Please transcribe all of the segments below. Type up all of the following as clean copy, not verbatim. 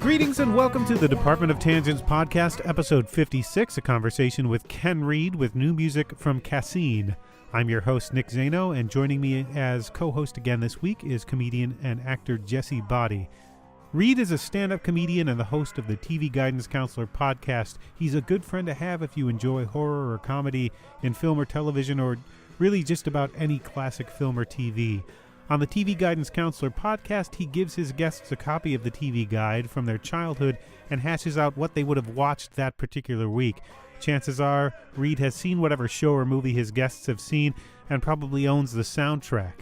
Greetings and welcome to the Department of Tangents podcast, episode 56, a conversation with Ken Reid with new music from Kassin. I'm your host, Nick Zano, and joining me as co-host again this week is comedian and actor Jessie Baade. Reid is a stand-up comedian and the host of the TV Guidance Counselor podcast. He's a good friend to have if you enjoy horror or comedy in film or television, or really just about any classic film or TV. On the TV Guidance Counselor podcast, he gives his guests a copy of the TV guide from their childhood and hashes out what they would have watched that particular week. Chances are, Reid has seen whatever show or movie his guests have seen and probably owns the soundtrack.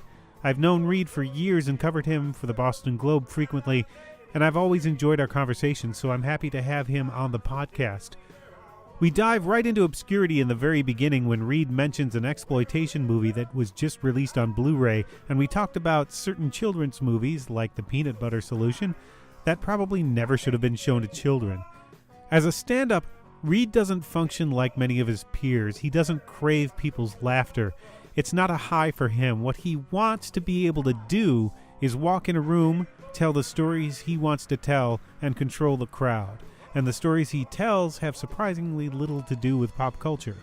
I've known Reid for years and covered him for the Boston Globe frequently, and I've always enjoyed our conversations, so I'm happy to have him on the podcast. We dive right into obscurity in the very beginning when Reid mentions an exploitation movie that was just released on Blu-ray, and we talked about certain children's movies, like The Peanut Butter Solution, that probably never should have been shown to children. As a stand-up, Reid doesn't function like many of his peers. He doesn't crave people's laughter. It's not a high for him. What he wants to be able to do is walk in a room, tell the stories he wants to tell, and control the crowd. And the stories he tells have surprisingly little to do with pop culture.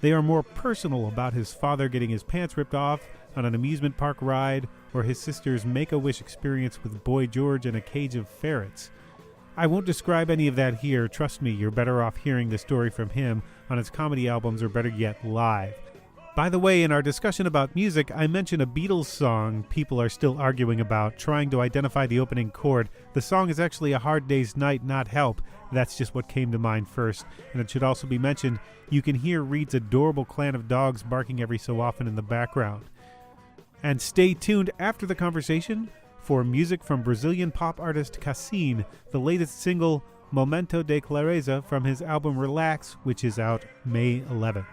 They are more personal, about his father getting his pants ripped off on an amusement park ride, or his sister's Make-A-Wish experience with Boy George and a cage of ferrets. I won't describe any of that here. Trust me, you're better off hearing the story from him on his comedy albums, or better yet, live. By the way, in our discussion about music, I mentioned a Beatles song people are still arguing about, trying to identify the opening chord. The song is actually A Hard Day's Night, Not Help. That's just what came to mind first. And it should also be mentioned, you can hear Reid's adorable clan of dogs barking every so often in the background. And stay tuned after the conversation for music from Brazilian pop artist Kassin, the latest single, Momento de Clareza, from his album Relax, which is out May 11th.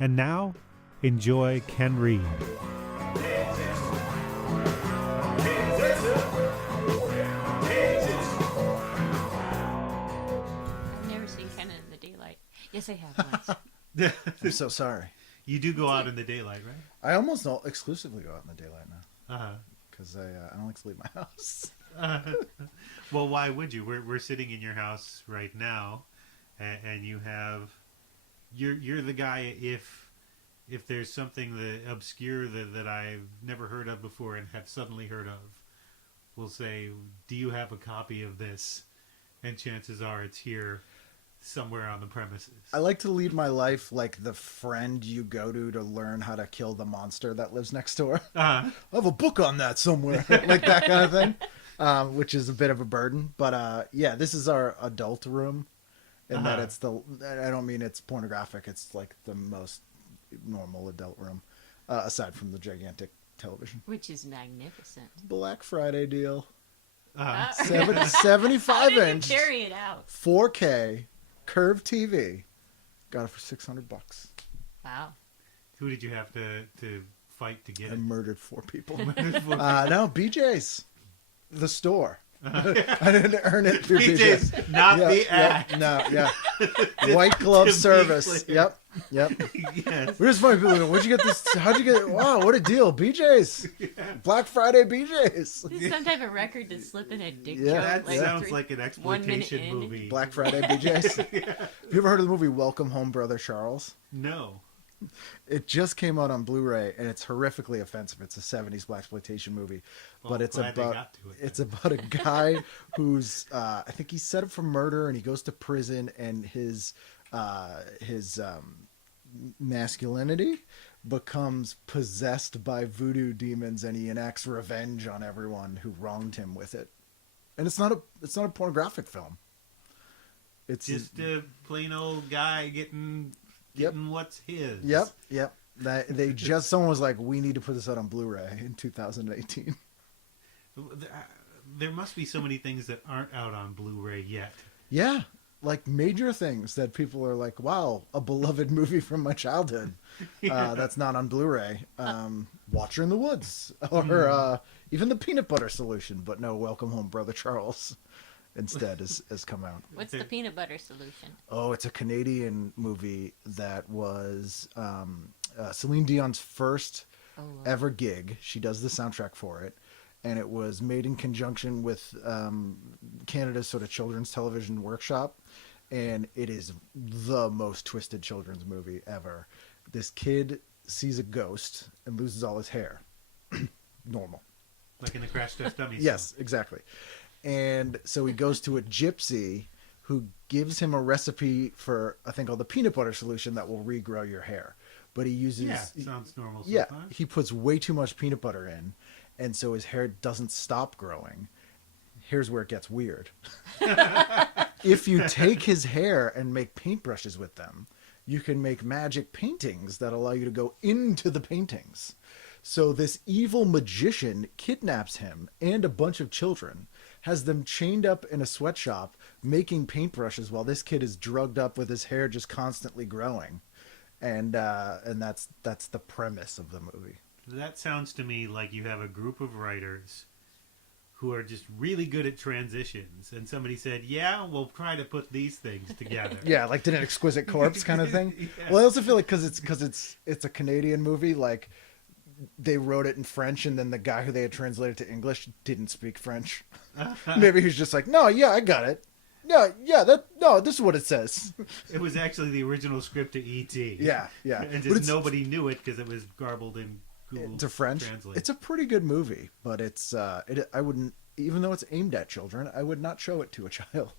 And now, enjoy Ken Reid. I've never seen Ken in the daylight. Yes, I have once. I'm so sorry. You do go out in the daylight, right? I almost exclusively go out in the daylight now. Uh-huh. Because I don't like to leave my house. Well, why would you? We're sitting in your house right now, and you have... You're the guy, if there's something that obscure that I've never heard of before and have suddenly heard of, we'll say, do you have a copy of this? And chances are it's here somewhere on the premises. I like to lead my life like the friend you go to learn how to kill the monster that lives next door. Uh-huh. I have a book on that somewhere. Like that kind of thing, which is a bit of a burden. But yeah, this is our adult room. And that it's I don't mean it's pornographic. It's like the most normal adult room, aside from the gigantic television, Which is magnificent. Black Friday deal. 75 How did you inch. Carry it out. 4K curved TV. Got it for $600. Wow. Who did you have to fight to get I it? murdered 4 people. No, BJ's, the store. I didn't earn it through BJ's. Not the act. White glove To be service. clear. Yep. Yes. We're just funny people. Where'd you get this? How'd you get it? Wow, what a deal. BJ's. Black Friday BJ's. This is some type of record to slip in a dick Yeah, joke. That sounds like an exploitation movie. Black Friday BJ's. Have you ever heard of the movie Welcome Home, Brother Charles? No. It just came out on Blu-ray, and it's horrifically offensive. It's a 70s blaxploitation movie, Well, but it's glad they about got to it, it's about a guy who's I think he's set up for murder, and he goes to prison, and his masculinity becomes possessed by voodoo demons, and he enacts revenge on everyone who wronged him with it. And it's not a pornographic film. It's just a plain old guy getting what's his. Yep. Someone was like, we need to put this out on Blu-ray in 2018. There must be so many things that aren't out on Blu-ray yet. Yeah, like major things that people are like, wow, a beloved movie from my childhood. That's not on Blu-ray. Watcher in the Woods, or even The Peanut Butter Solution, but no, Welcome Home, Brother Charles instead has come out. What's the Peanut Butter Solution? Oh, it's a Canadian movie that was Celine Dion's first ever gig. She does the soundtrack for it. And it was made in conjunction with Canada's sort of children's television workshop. And it is the most twisted children's movie ever. This kid sees a ghost and loses all his hair. Normal. Like in the Crash Test Dummies. Yes, exactly. And so he goes to a gypsy who gives him a recipe for a thing called the peanut butter solution that will regrow your hair. But he uses... Yeah, sounds normal Yeah, sometimes. he puts way too much peanut butter in, and so his hair doesn't stop growing. Here's where it gets weird. If you take his hair and make paintbrushes with them, you can make magic paintings that allow you to go into the paintings. So this evil magician kidnaps him and a bunch of children, has them chained up in a sweatshop making paintbrushes while this kid is drugged up with his hair just constantly growing. And that's the premise of the movie. That sounds to me like you have a group of writers who are just really good at transitions, and somebody said, yeah, we'll try to put these things together. Yeah, like did an Exquisite Corpse kind of thing. Yeah. Well, I also feel like because it's a Canadian movie, like they wrote it in French, and then the guy who they had translated to English didn't speak French. Maybe he's just like, no, yeah, I got it. This is what it says. It was actually the original script to E.T. Yeah. And But just nobody knew it because it was garbled in Google to French. Translate. It's a pretty good movie, but I wouldn't, even though it's aimed at children, I would not show it to a child.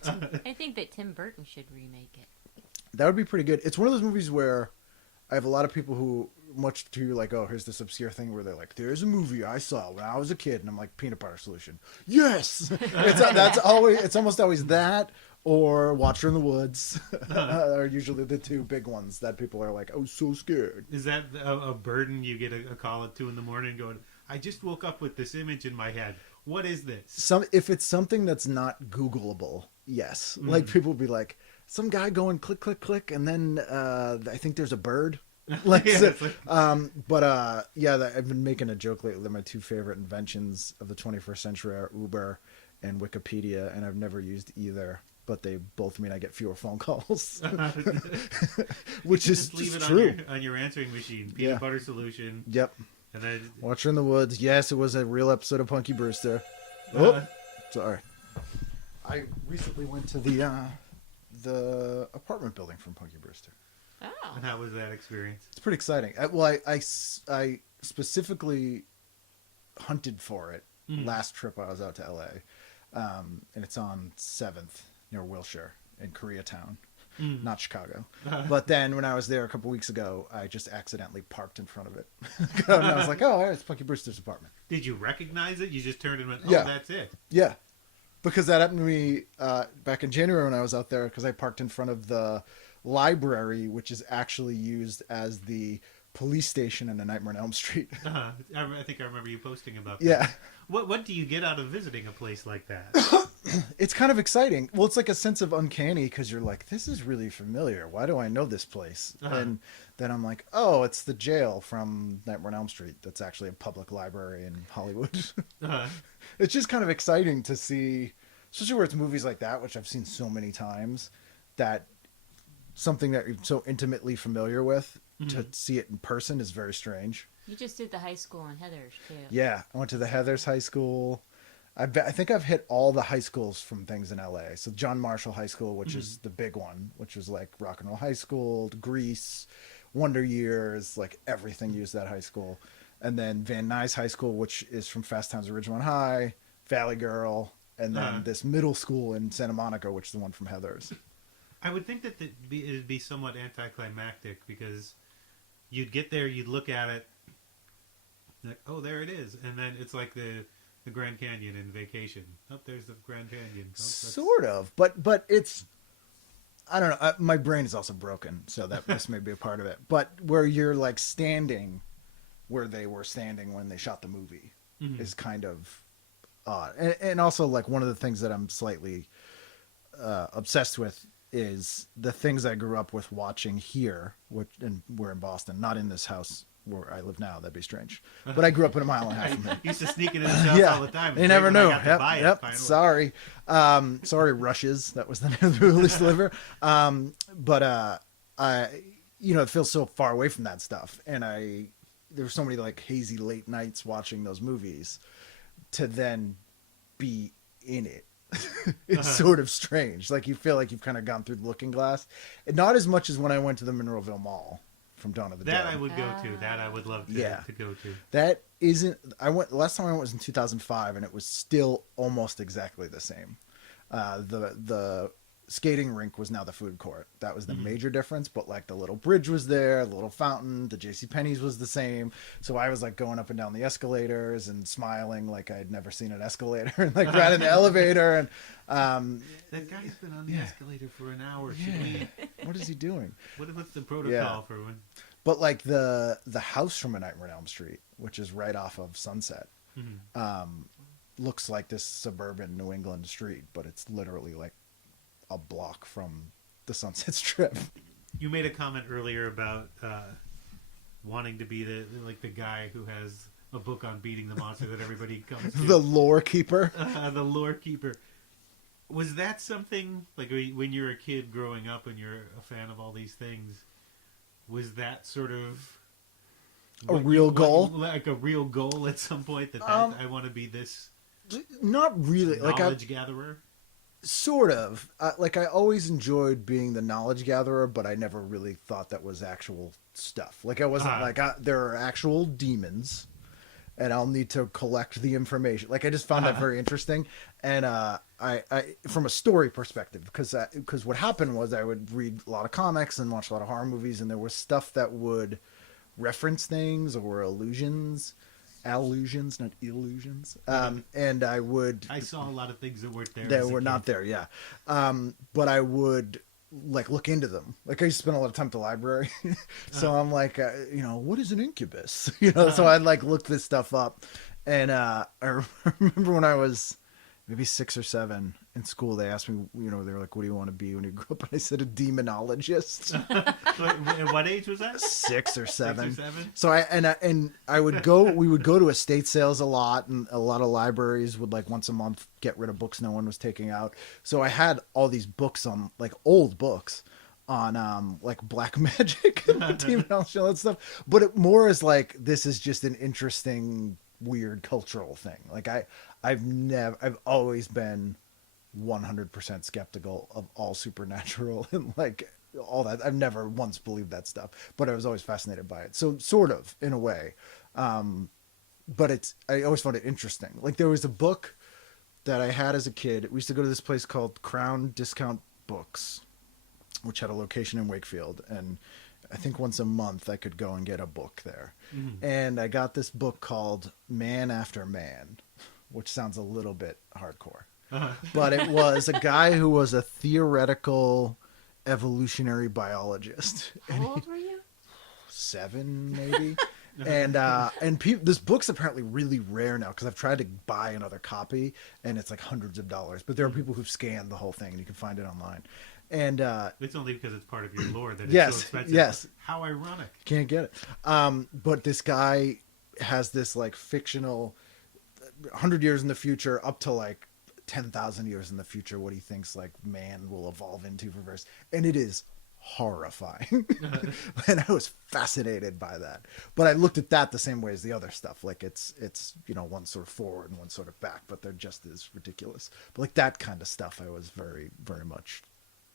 I think that Tim Burton should remake it. That would be pretty good. It's one of those movies where I have a lot of people who, much to like, oh, here's this obscure thing where they're like, there's a movie I saw when I was a kid, and I'm like, Peanut Butter Solution. Yes, it's almost always that or Watcher in the Woods are usually the two big ones that people are like, oh, so scared. Is that a burden you get a call at 2 a.m. going, I just woke up with this image in my head. What is this? If it's something that's not Googleable, yes. Like people will be like, some guy going click, click, click, and then I think there's a bird. Like, Yeah, I've been making a joke lately that my two favorite inventions of the 21st century are Uber and Wikipedia, and I've never used either, but they both mean I get fewer phone calls. Which is just leave it true. on your answering machine. Peanut butter solution. Yep. And then Watcher in the Woods. Yes, it was a real episode of Punky Brewster. Oh, sorry. I recently went to the apartment building from Punky Brewster. Oh. and how was that experience? It's pretty exciting. I specifically hunted for it last trip I was out to LA. And it's on 7th near Wilshire in Koreatown, not Chicago. But then when I was there a couple weeks ago, I just accidentally parked in front of it. And I was like, oh, it's Punky Brewster's apartment. Did you recognize it? You just turned and went, oh, Yeah. that's it. Yeah. Because that happened to me back in January when I was out there, because I parked in front of the library, which is actually used as the police station in A Nightmare on Elm Street. I think I remember you posting about that. Yeah. What do you get out of visiting a place like that? It's kind of exciting. Well, it's like a sense of uncanny, because you're like, this is really familiar. Why do I know this place? And then I'm like, oh, it's the jail from Nightmare on Elm Street. That's actually a public library in Hollywood. It's just kind of exciting to see, especially where it's movies like that, which I've seen so many times, that something that you're so intimately familiar with, to see it in person is very strange. You just did the high school in Heathers, too. Yeah, I went to the Heathers High School. I think I've hit all the high schools from things in LA. So John Marshall High School, which is the big one, which was like Rock and Roll High School, Grease, Wonder Years, like everything used that high school. And then Van Nuys High School, which is from Fast Times at Ridgemont High, Valley Girl, and then this middle school in Santa Monica, which is the one from Heathers. I would think that it'd be somewhat anticlimactic, because you'd get there, you'd look at it, like, oh, there it is. And then it's like the Grand Canyon in Vacation. Oh, there's the Grand Canyon. Oh, Sort of, but it's, I don't know. My brain is also broken, so that this may be a part of it. But where you're like standing where they were standing when they shot the movie is kind of odd. And also, like, one of the things that I'm slightly obsessed with is the things I grew up with watching here, and we're in Boston, not in this house where I live now. That'd be strange. But I grew up in a mile and a half from here. Used to sneak into his house all the time. You never knew. Yep. Sorry. Sorry, Rushes. That was the name of the release deliver. But I, it feels so far away from that stuff. And there were so many like hazy late nights watching those movies to then be in it. It's sort of strange. Like you feel like you've kind of gone through the looking glass. And not as much as when I went to the Monroeville Mall from Dawn of the Dead. That I would go to. That I would love to go to. That isn't. Last time I went was in 2005, and it was still almost exactly the same. The skating rink was now the food court. That was the major difference. But like the little bridge was there, the little fountain, the JCPenney's was the same. So I was like going up and down the escalators and smiling like I'd never seen an escalator, and like riding the elevator. And that guy's been on the escalator for an hour. What is he doing? What's the protocol for when? But like the house from A Nightmare on Elm Street, which is right off of Sunset, looks like this suburban New England street, but it's literally like a block from the Sunset Strip. You made a comment earlier about wanting to be the guy who has a book on beating the monster that everybody comes to. The lore keeper. The lore keeper. Was that something, like when you're a kid growing up and you're a fan of all these things, was that sort of a real goal? Like a real goal at some point that I want to be this not really knowledge gatherer? Sort of. Like I always enjoyed being the knowledge gatherer, but I never really thought that was actual stuff. Like I wasn't there are actual demons and I'll need to collect the information. Like I just found that very interesting. And I from a story perspective, because what happened was I would read a lot of comics and watch a lot of horror movies, and there was stuff that would reference things or allusions, not illusions. And I saw a lot of things that weren't there. That were not there, yeah. But I would like look into them. Like I used to spend a lot of time at the library. So I'm like, what is an incubus? So I'd like look this stuff up. And I remember when I was maybe 6 or 7 in school, they asked me, they were like, what do you want to be when you grow up? And I said a demonologist. What age was that? 6 or 7. 6 or 7? So we would go to estate sales a lot, and a lot of libraries would like once a month get rid of books no one was taking out. So I had all these books on like old books on like black magic and demonology and all that stuff. But it more is like, this is just an interesting, weird cultural thing. Like I've always been 100% skeptical of all supernatural and like all that. I've never once believed that stuff, but I was always fascinated by it. So sort of in a way. But I always found it interesting. Like there was a book that I had as a kid. We used to go to this place called Crown Discount Books, which had a location in Wakefield. And I think once a month I could go and get a book there. Mm-hmm. And I got this book called Man After Man, which sounds a little bit hardcore. But it was a guy who was a theoretical evolutionary biologist. How old were you? 7, maybe. This book's apparently really rare now, because I've tried to buy another copy and it's like hundreds of dollars. But there are people who've scanned the whole thing and you can find it online. And it's only because it's part of your lore that it's so expensive. Yes. How ironic. Can't get it. But this guy has this like fictional 100 years in the future up to like 10,000 years in the future, what he thinks like man will evolve into reverse. And it is horrifying. And I was fascinated by that. But I looked at that the same way as the other stuff. Like it's one sort of forward and one sort of back, but they're just as ridiculous. But like that kind of stuff I was very, very much.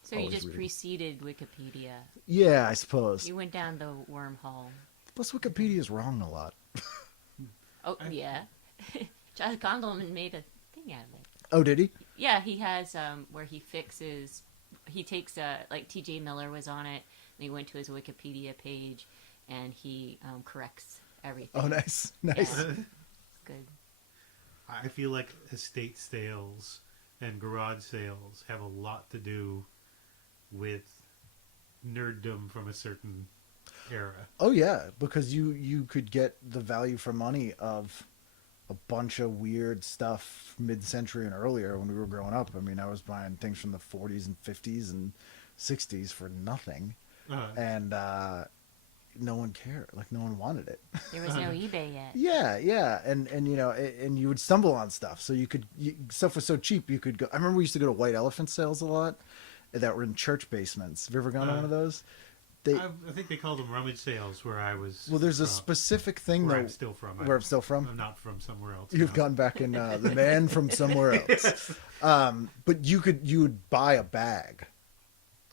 So you just preceded Wikipedia. Yeah, I suppose. You went down the wormhole. Plus Wikipedia is wrong a lot. Yeah. Josh Gondelman made a thing out of it. Oh, did he? Yeah, he has where he takes like T.J. Miller was on it, and he went to his Wikipedia page, and he corrects everything. Oh, nice. Yeah, it's good. I feel like estate sales and garage sales have a lot to do with nerddom from a certain era. Oh yeah, because you could get the value for money of a bunch of weird stuff mid-century and earlier when we were growing up. I mean, I was buying things from the 40s and 50s and 60s for nothing. And no one cared. Like, no one wanted it. There was no eBay yet. Yeah. And you would stumble on stuff. So stuff was so cheap, you could go. I remember we used to go to White Elephant sales a lot that were in church basements. Have you ever gone to one of those? I think they called them rummage sales where I was. Well, there's a from, specific thing where though. I'm still from. Where I'm still from. I'm not from somewhere else. You've gone back in the man from somewhere else. But you would buy a bag,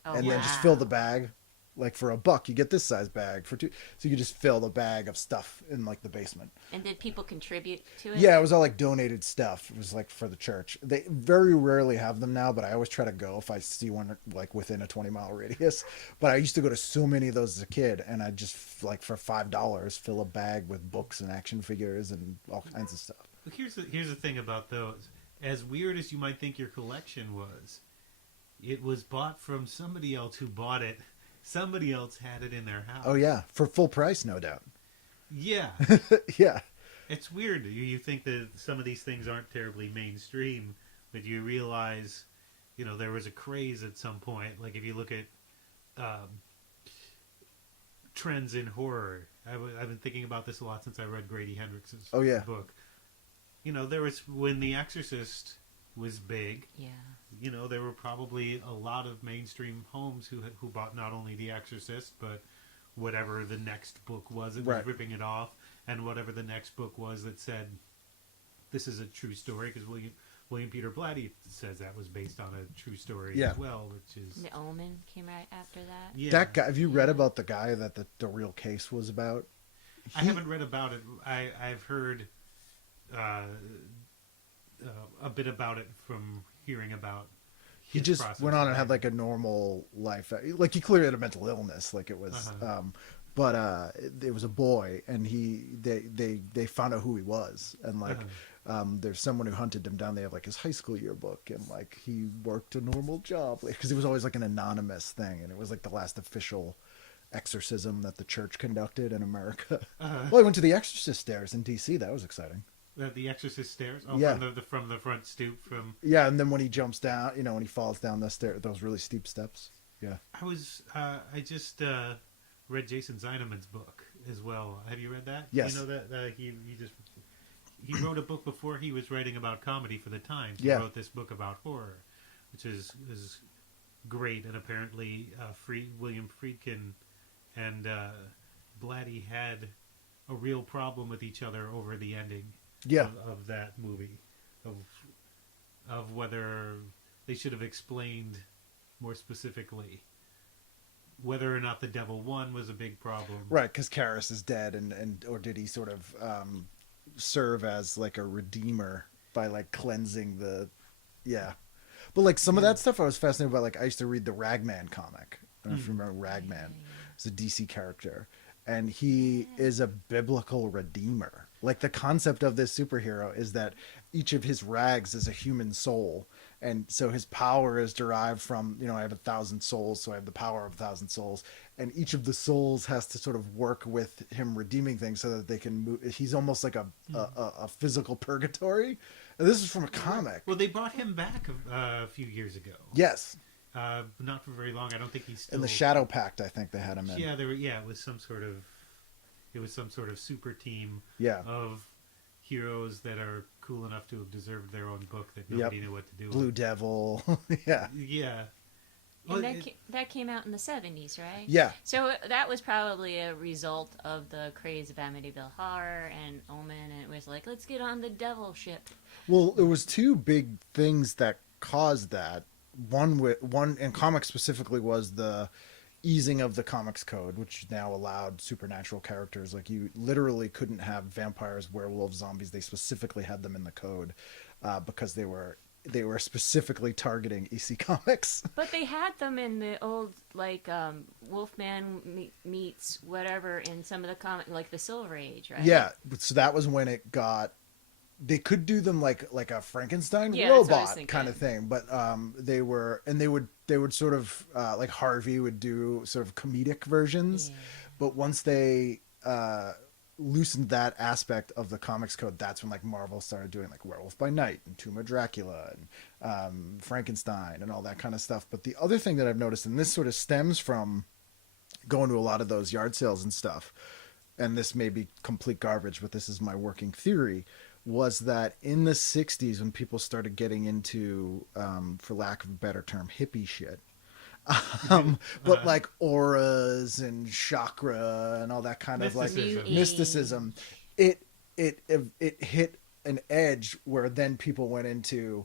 and then just fill the bag. Like for $1, you get this size bag for $2. So you could just fill the bag of stuff in like the basement. And did people contribute to it? Yeah, it was all like donated stuff. It was like for the church. They very rarely have them now, but I always try to go if I see one like within a 20-mile radius. But I used to go to so many of those as a kid, and I just like for $5 fill a bag with books and action figures and all kinds of stuff. Well, here's the thing about those. As weird as you might think your collection was, it was bought from somebody else who bought it. Somebody else had it in their house. Oh yeah, for full price, no doubt. Yeah. Yeah. It's weird. You think that some of these things aren't terribly mainstream, but you realize, there was a craze at some point. Like if you look at trends in horror, I've been thinking about this a lot since I read Grady Hendrix's book. There was when The Exorcist was big. Yeah. There were probably a lot of mainstream homes who bought not only The Exorcist, but whatever the next book was that was ripping it off, and whatever the next book was that said, this is a true story, because William Peter Blatty says that was based on a true story as well, which is... The Omen came right after that. Yeah. That guy, have you read about the guy that the real case was about? I haven't read about it. I've heard a bit about it from hearing about he just went on and had like a normal life. Like he clearly had a mental illness. Like it was, but it was a boy, and they found out who he was, and like there's someone who hunted him down. They have like his high school yearbook, and like he worked a normal job because it was always like an anonymous thing, and it was like the last official exorcism that the church conducted in America. Well, I went to the Exorcist stairs in D.C. That was exciting. The Exorcist stairs? Oh, yeah. From the front stoop? Yeah, and then when he jumps down, when he falls down the stair, those really steep steps. Yeah. I just read Jason Zeinemann's book as well. Have you read that? Yes. You know that he wrote a book before he was writing about comedy for the Times. He Yeah. wrote this book about horror, which is great, and apparently William Friedkin and Blatty had a real problem with each other over the ending. Yeah. Of that movie, of whether they should have explained more specifically whether or not the devil won was a big problem. Right, because Karras is dead, and or did he sort of serve as like a redeemer by like cleansing the, but like some of that stuff I was fascinated by. Like I used to read the Ragman comic. I don't know if you remember Ragman. It's a DC character. And he is a biblical redeemer. Like the concept of this superhero is that each of his rags is a human soul. And so his power is derived from, I have 1,000 souls, so I have the power of 1,000 souls. And each of the souls has to sort of work with him redeeming things so that they can move. He's almost like a physical purgatory. And this is from a comic. Well, they brought him back a few years ago. Yes. Not for very long. I don't think he's still... In the Shadow Pact, I think they had him in. Yeah, it was some sort of super team of heroes that are cool enough to have deserved their own book that nobody knew what to do Blue with. Devil. Yeah. Yeah. And that came out in the 70s, right? Yeah. So that was probably a result of the craze of Amityville Horror and Omen, and it was like, let's get on the devil ship. Well, it was two big things that caused that. One in comics specifically was the easing of the comics code, which now allowed supernatural characters. Like you literally couldn't have vampires, werewolves, zombies. They specifically had them in the code because they were specifically targeting EC Comics. But they had them in the old, like, Wolfman meets whatever in some of the comic, like the Silver Age, right? Yeah, so that was when it got... They could do them like a Frankenstein that's what I was robot thinking. kind of thing, but they would sort of like Harvey would do sort of comedic versions, but once they loosened that aspect of the comics code, that's when like Marvel started doing like Werewolf by Night and Tomb of Dracula and Frankenstein and all that kind of stuff. But the other thing that I've noticed, and this sort of stems from going to a lot of those yard sales and stuff, and this may be complete garbage, but this is my working theory, was that in the 60s when people started getting into, for lack of a better term, hippie shit, But like auras and chakra and all that kind of like mysticism, it hit an edge where then people went into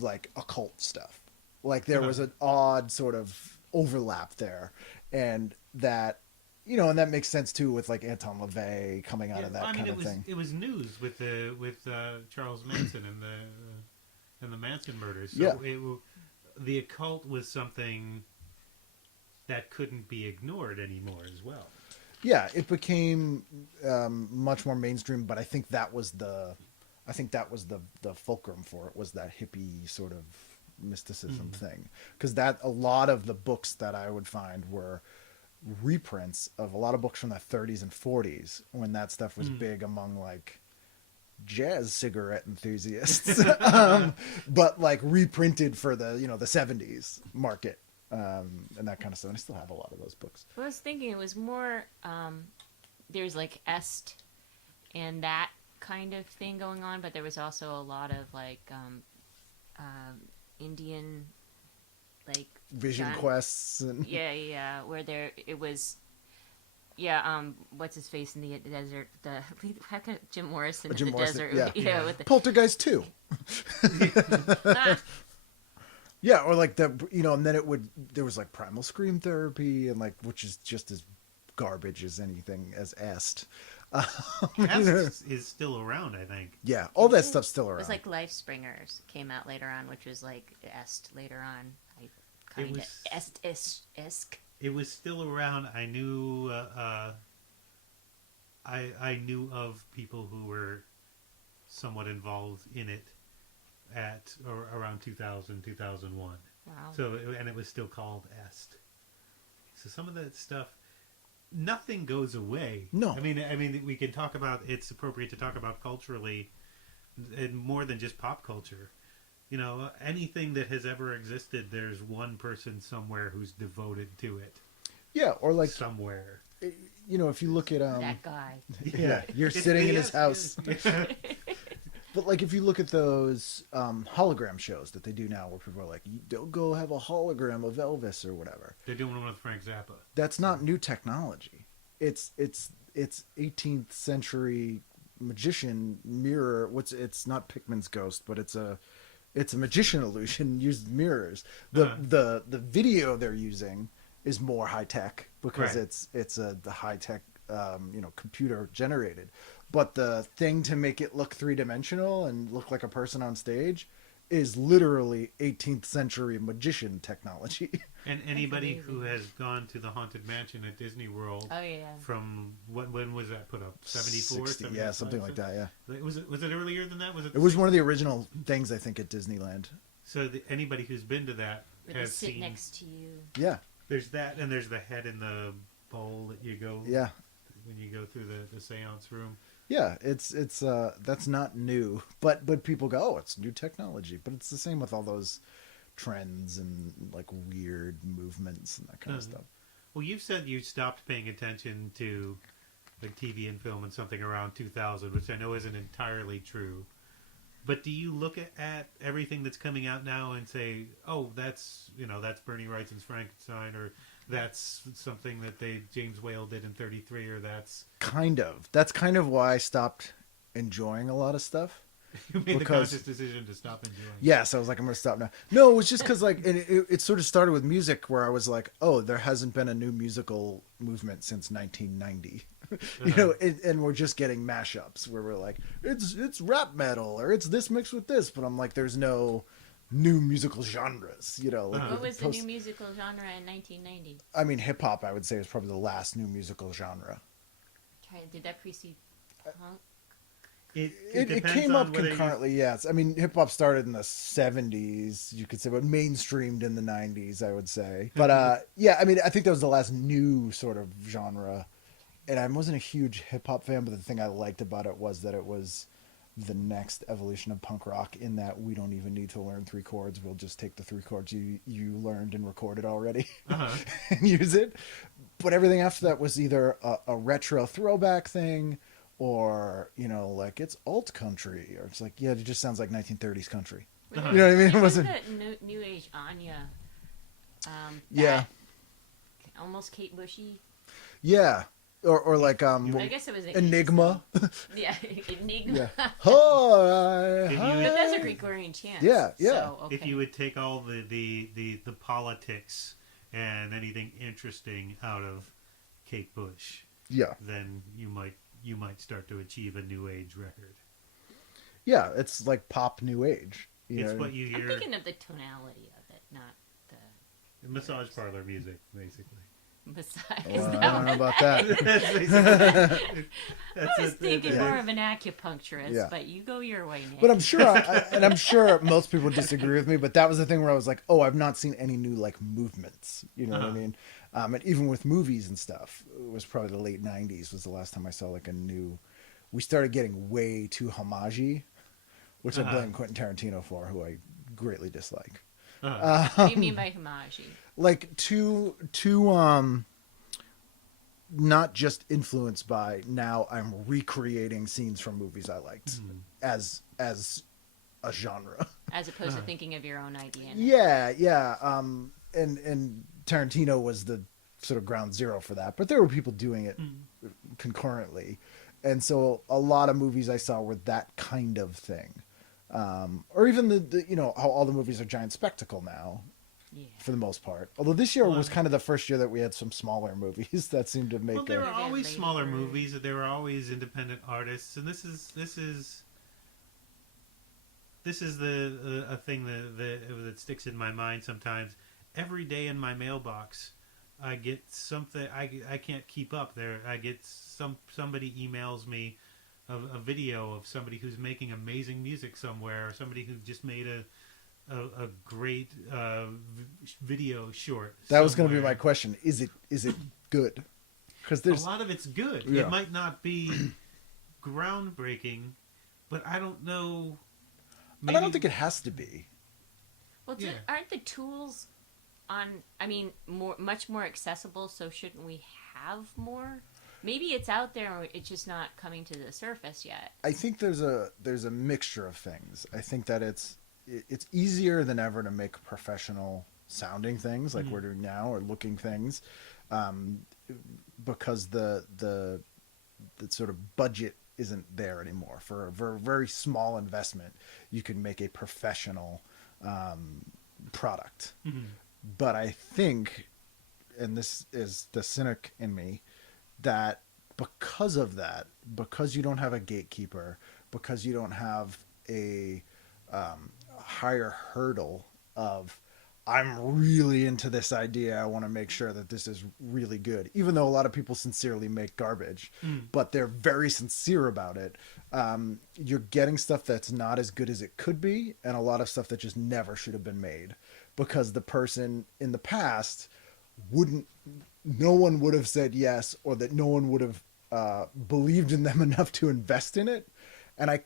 like occult stuff. Like there was an odd sort of overlap there, and that, you know, and that makes sense too with like Anton LaVey coming out of that kind of thing. It was news with Charles Manson and the Manson murders. So the occult was something that couldn't be ignored anymore as well. Yeah, it became much more mainstream, but I think that was the fulcrum for it, was that hippie sort of mysticism thing, because that a lot of the books that I would find were reprints of a lot of books from the 30s and 40s when that stuff was big among like jazz cigarette enthusiasts, but like reprinted for the, you know, the 70s market, and that kind of stuff. And I still have a lot of those books. Well, I was thinking it was more there's like Est and that kind of thing going on, but there was also a lot of like Indian like vision quests and where it was what's his face in the desert, how can Jim Morrison in the desert, with the Poltergeist 2. Yeah, or like the, you know, and then there was like primal scream therapy, and like, which is just as garbage as anything as Est. Est is still around, I think. Yeah, all that stuff's still around. It was like Life Springers came out later on, which was like Est later on. Kind of Est-esque. It was still around. I knew I knew of people who were somewhat involved in it at or around 2000, 2001. Wow. So, and it was still called Est. So some of that stuff, nothing goes away. No. I mean, we can talk about, it's appropriate to talk about culturally, and more than just pop culture. You know, anything that has ever existed, there's one person somewhere who's devoted to it. Yeah, or like somewhere. You know, if you look at that guy. Yeah, you're sitting in his house. But like, if you look at those hologram shows that they do now, where people are like, "Don't go have a hologram of Elvis" or whatever. They're doing one with Frank Zappa. That's not new technology. It's 18th century magician mirror. It's not Pickman's ghost, but it's a magician illusion used mirrors. The video they're using is more high tech because it's the high tech computer generated. But the thing to make it look 3-dimensional and look like a person on stage is literally 18th century magician technology. And anybody who has gone to the Haunted Mansion at Disney World, from when was that put up? 74, 60, yeah, something like that. Yeah. Was it earlier than that? It was one of the original things, I think, at Disneyland. So anybody who's been to that has sit seen next to you. Yeah. There's that, and there's the head in the bowl that you go. Yeah. When you go through the seance room. Yeah, it's that's not new, but people go, oh, it's new technology. But it's the same with all those trends and like weird movements and that kind of stuff. Well, you've said you stopped paying attention to like TV and film and something around 2000, which I know isn't entirely true. But do you look at everything that's coming out now and say, oh, that's Bernie Wrightson's Frankenstein, or that's something that James Whale did in 33, or that's kind of why I stopped enjoying a lot of stuff. You made the conscious decision to stop enjoying. Yes, I was like, I'm going to stop now. No, it was just because like it sort of started with music, where I was like, oh, there hasn't been a new musical movement since 1990. You know, and we're just getting mashups where we're like, it's rap metal, or it's this mixed with this, but I'm like, there's no new musical genres, you know. Like what was the new musical genre in 1990? I mean, hip hop, I would say, is probably the last new musical genre. Okay, did that precede punk? It came up concurrently, yes. I mean, hip hop started in the 70s, you could say, but mainstreamed in the 90s, I would say. But yeah, I mean, I think that was the last new sort of genre. And I wasn't a huge hip hop fan, but the thing I liked about it was that it was the next evolution of punk rock, in that we don't even need to learn 3 chords. We'll just take the 3 chords you learned and recorded already and use it. But everything after that was either a retro throwback thing, or, you know, like it's alt country, or it's like, yeah, it just sounds like 1930s country. You know what I mean? It wasn't the new age Anya Yeah. Almost Kate Bushy. Yeah. Or like I guess it was Enigma. Yeah, Enigma. Yeah. But that's a Gregorian chant. Yeah, yeah. So, okay. If you would take all the politics and anything interesting out of Kate Bush, Yeah. then you might start to achieve a new age record. Yeah, it's like pop new age. It's what you hear. I'm thinking of the tonality of it, not the Massage parlor music, basically. massage. Well, I don't know about that. That's basically. I was thinking yeah. more of an acupuncturist, Yeah. but you go your way, Nick. But I'm sure, and I'm sure most people disagree with me. But that was the thing where I was like, "Oh, I've not seen any new like movements." You know what I mean? And even with movies and stuff, it was probably the late '90s was the last time I saw like a new. We started getting way too homage-y, which I blame Quentin Tarantino for, who I greatly dislike. What do you mean by homage? Like too not just influenced by, now I'm recreating scenes from movies I liked as a genre. As opposed to thinking of your own idea. Yeah. And Tarantino was the sort of ground zero for that, but there were people doing it concurrently. And so a lot of movies I saw were that kind of thing. Or even the how all the movies are giant spectacle now. Yeah. For the most part. Although this year was kind of the first year that we had some smaller movies that seemed to make. Well, there were Yeah, always Lady smaller Bird. movies. There were always independent artists, and this is a thing that sticks in my mind sometimes. Every day in my mailbox, I get something. I can't keep up. I get somebody emails me a video of somebody who's making amazing music somewhere, or somebody who just made a great video short. That was going to be my question. Is it good? Because there's a lot of it's good. Yeah. It might not be groundbreaking, but I don't know. and I don't think it has to be. Well, Yeah. aren't the tools much more accessible? So shouldn't we have more? Maybe it's out there, or it's just not coming to the surface yet. I think there's a mixture of things. I think that it's easier than ever to make professional sounding things like we're doing now, or looking things, because the sort of budget isn't there anymore. For a very small investment, you can make a professional product. But I think, and this is the cynic in me, that because of that, because you don't have a gatekeeper, because you don't have a higher hurdle of, I'm really into this idea, I want to make sure that this is really good, even though a lot of people sincerely make garbage, but they're very sincere about it. You're getting stuff that's not as good as it could be, and a lot of stuff that just never should have been made, because the person in the past no one would have said yes, or that no one would have believed in them enough to invest in it. And I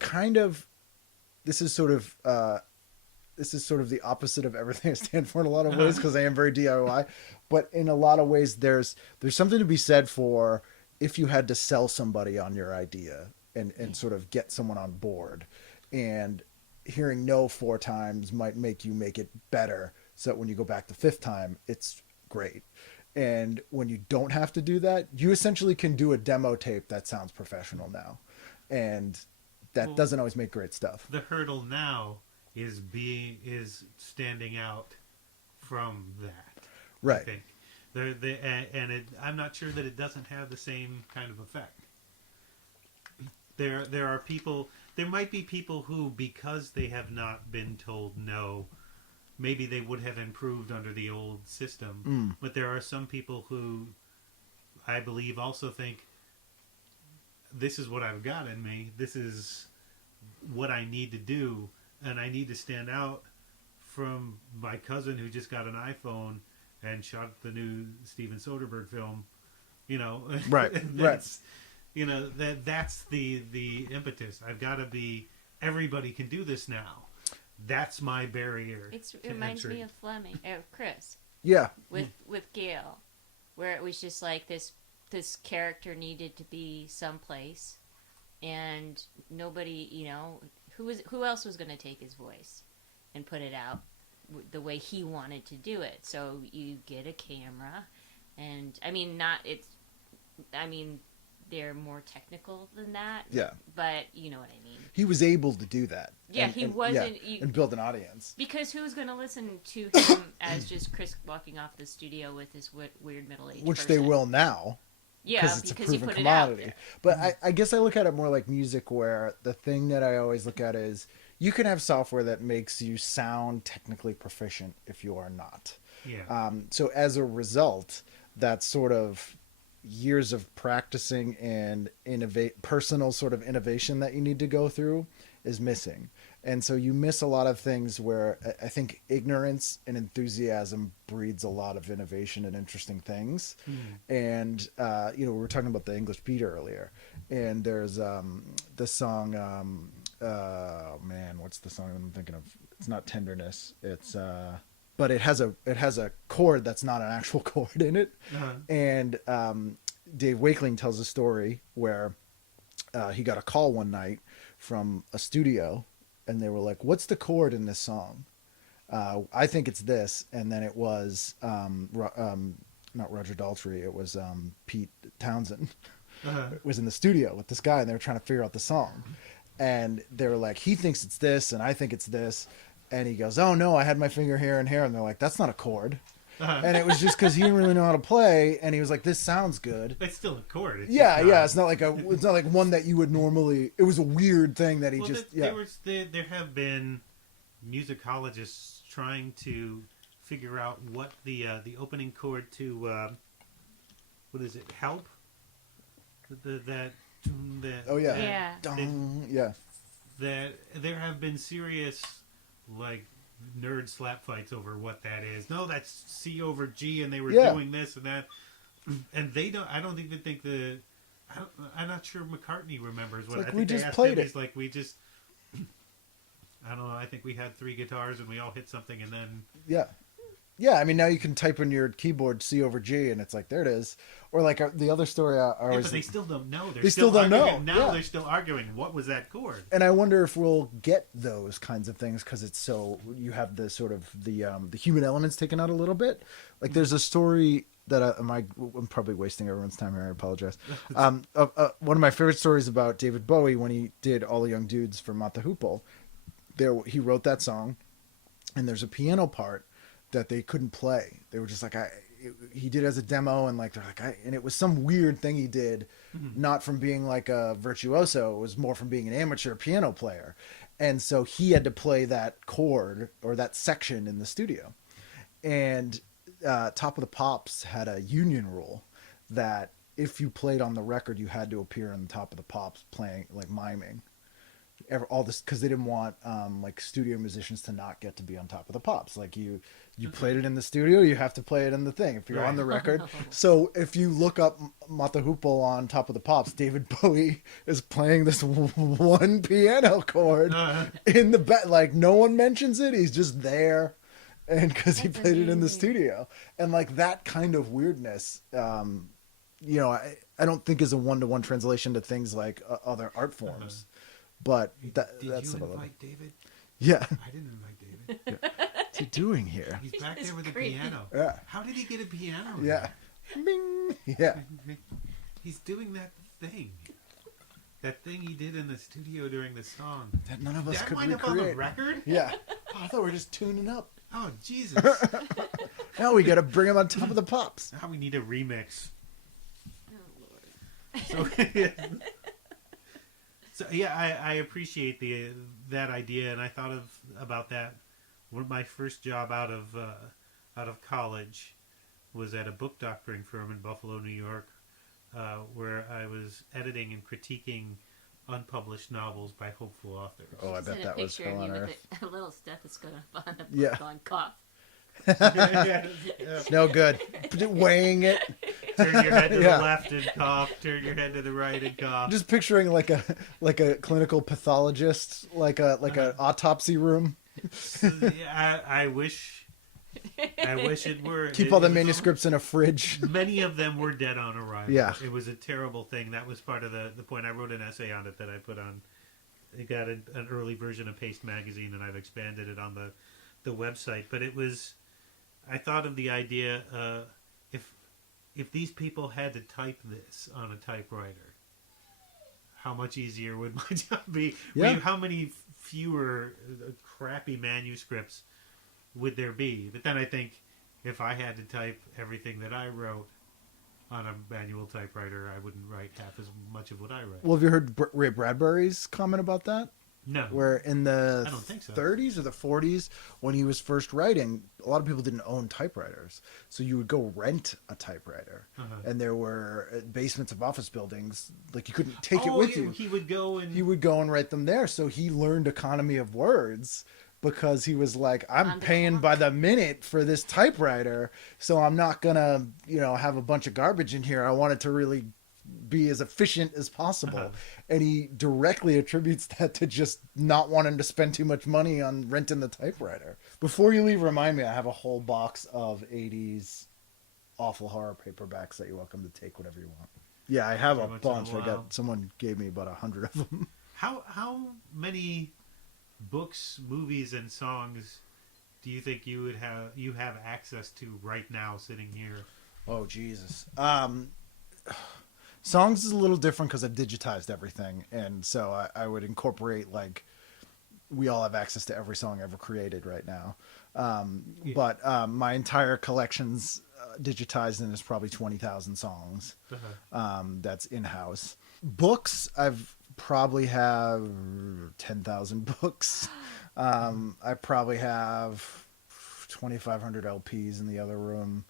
this is sort of the opposite of everything I stand for in a lot of ways, because I am very DIY. But in a lot of ways, there's something to be said for if you had to sell somebody on your idea and sort of get someone on board, and hearing no 4 times might make you make it better, so that when you go back the 5th time, it's great. And when you don't have to do that, you essentially can do a demo tape that sounds professional now. And that doesn't always make great stuff. The hurdle now is standing out from that. Right. I think. I'm not sure that it doesn't have the same kind of effect. There are people. There might be people who, because they have not been told no, maybe they would have improved under the old system. But there are some people who, I believe, also think, this is what I've got in me. This is what I need to do, and I need to stand out from my cousin who just got an iPhone and shot the new Steven Soderbergh film. Right. That's, that's the impetus. I've got to be. Everybody can do this now. That's my barrier. It reminds me of Chris. Yeah. With Gail, where it was just like this character needed to be someplace, and nobody, who else was going to take his voice and put it out? the way he wanted to do it. So you get a camera, and I mean, they're more technical than that. Yeah. But you know what I mean. He was able to do that. Yeah, he wasn't. And build an audience. Because who's going to listen to him as just Chris walking off the studio with this weird middle-aged Which person? they will now. Yeah, it's because a you proven put it out commodity. there. But I guess I look at it more like music, where the thing that I always look at is you can have software that makes you sound technically proficient if you are not. Yeah. So as a result, that sort of years of practicing and personal sort of innovation that you need to go through is missing. And so you miss a lot of things where I think ignorance and enthusiasm breeds a lot of innovation and interesting things. And, we were talking about the English Beat earlier, and there's the song, what's the song I'm thinking of? It's not Tenderness. It's, but it has a chord that's not an actual chord in it. Uh-huh. And Dave Wakeling tells a story where he got a call one night from a studio, and they were like, "What's the chord in this song?" I think it's this, and then it was not Roger Daltrey. It was Pete Townsend. Uh-huh. Was in the studio with this guy, and they were trying to figure out the song. And they were like, "He thinks it's this, and I think it's this." And he goes, "Oh no, I had my finger here and here." And they're like, "That's not a chord." Uh-huh. And it was just because he didn't really know how to play, and he was like, "This sounds good." It's still a chord. It's Yeah, just yeah. not- It's not like one that you would normally. It was a weird thing that he Well, just. there have been musicologists trying to figure out what the opening chord to what is it? Help. Oh yeah. Yeah. Dong, yeah. That there have been serious like nerd slap fights over what that is. No, that's C over G, and they were doing this and that, and they don't. I don't even think I'm not sure McCartney remembers what. Like I think we they just asked played him, it. He's like, we just. I don't know. I think we had 3 guitars and we all hit something, and then Yeah. Yeah, I mean, now you can type in your keyboard C over G, and it's like, there it is. Or like the other story I always... but they still don't know. They still don't know. arguing. Now Yeah. they're still arguing. What was that chord? And I wonder if we'll get those kinds of things because it's so... You have the sort of the human elements taken out a little bit. Like there's a story that I'm probably wasting everyone's time here. I apologize. One of my favorite stories about David Bowie when he did All the Young Dudes for Mott the Hoople. He wrote that song, and there's a piano part that they couldn't play. They were just like, he did it as a demo, and like they're like, and it was some weird thing he did, not from being like a virtuoso. It was more from being an amateur piano player, and so he had to play that chord or that section in the studio. And Top of the Pops had a union rule that if you played on the record, you had to appear on the Top of the Pops playing, like miming. All this because they didn't want like studio musicians to not get to be on Top of the Pops. Like you played it in the studio, you have to play it in the thing if you're on the record. So if you look up Mott the Hoople on Top of the Pops, David Bowie is playing this one piano chord in the back. Like no one mentions it. He's just there, and because he played it in the studio, and like that kind of weirdness, I don't think is a 1-to-1 translation to things like other art forms. But that's Did you invite David? Yeah. I didn't invite David. What's he doing here? He's back there with a crazy. piano. Yeah. How did he get a piano? Yeah. Bing. Yeah. He's doing that thing. That thing he did in the studio during the song. That none of us That could wind recreate. up on the record? Yeah. Oh, I thought we were just tuning up. Oh, Jesus. Now we got to bring him on Top of the Pops. Now we need a remix. Oh, Lord. So, so yeah, I appreciate that idea, and I thought about that. My first job out of college was at a book doctoring firm in Buffalo, New York, where I was editing and critiquing unpublished novels by hopeful authors. Oh, I Just bet had a that was picture of hell on you earth. with a little stethoscope on the book Yeah. going cough. Yeah. No good. Weighing it. Turn your head to Yeah. the left and cough. Turn your head to the right and cough. Just picturing like a clinical pathologist, like an autopsy room. Yeah, I wish it were. Keep all the It was manuscripts in a fridge. Many of them were dead on arrival. Yeah. It was a terrible thing. That was part of the point. I wrote an essay on it that I put on. It got an early version of Paste magazine, and I've expanded it on the the website, but I thought of the idea, if these people had to type this on a typewriter, how much easier would my job be? Yeah. How many fewer crappy manuscripts would there be? But then I think if I had to type everything that I wrote on a manual typewriter, I wouldn't write half as much of what I write. Well, have you heard Ray Bradbury's comment about that? No. Where in the I don't think so. 30s or the 40s, when he was first writing, a lot of people didn't own typewriters. So you would go rent a typewriter. And there were basements of office buildings. Like, you couldn't take it with you. He would go and write them there. So he learned economy of words because he was like, I'm paying clock. by the minute for this typewriter. So I'm not going to, have a bunch of garbage in here. I want it to really be as efficient as possible. And he directly attributes that to just not wanting to spend too much money on renting the typewriter. Before you leave, remind me, I have a whole box of 80s awful horror paperbacks that you're welcome to take whatever you want. Yeah, I have a bunch. Someone gave me about 100 of them. How many books, movies, and songs do you think you have access to right now sitting here? Oh, Jesus. Songs is a little different because I've digitized everything, and so I would incorporate, like, we all have access to every song ever created right now. But my entire collection's digitized, and there's probably 20,000 songs. That's in-house. Books, I've probably have 10,000 books. I probably have 2,500 LPs in the other room.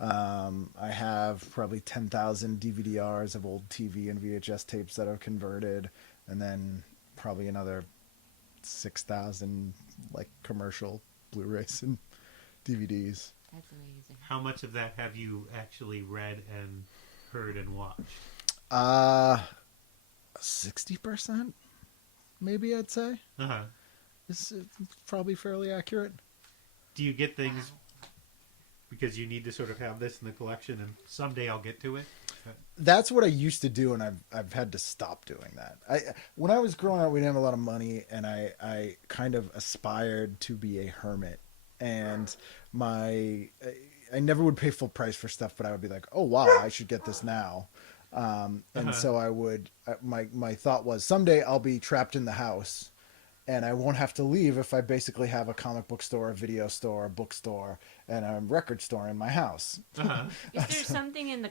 I have probably 10,000 DVDRs of old TV and VHS tapes that I've converted, and then probably another 6,000 like commercial Blu-rays and DVDs. That's amazing. How much of that have you actually read and heard and watched? 60%, maybe, I'd say. It's probably fairly accurate. Do you get things because you need to sort of have this in the collection and someday I'll get to it? That's what I used to do, and I've had to stop doing that. When I was growing up, we didn't have a lot of money, and I kind of aspired to be a hermit. And I never would pay full price for stuff, but I would be like, oh wow, I should get this now. And so I would. My thought was, someday I'll be trapped in the house, and I won't have to leave if I basically have a comic book store, a video store, a bookstore, and a record store in my house. Is there something in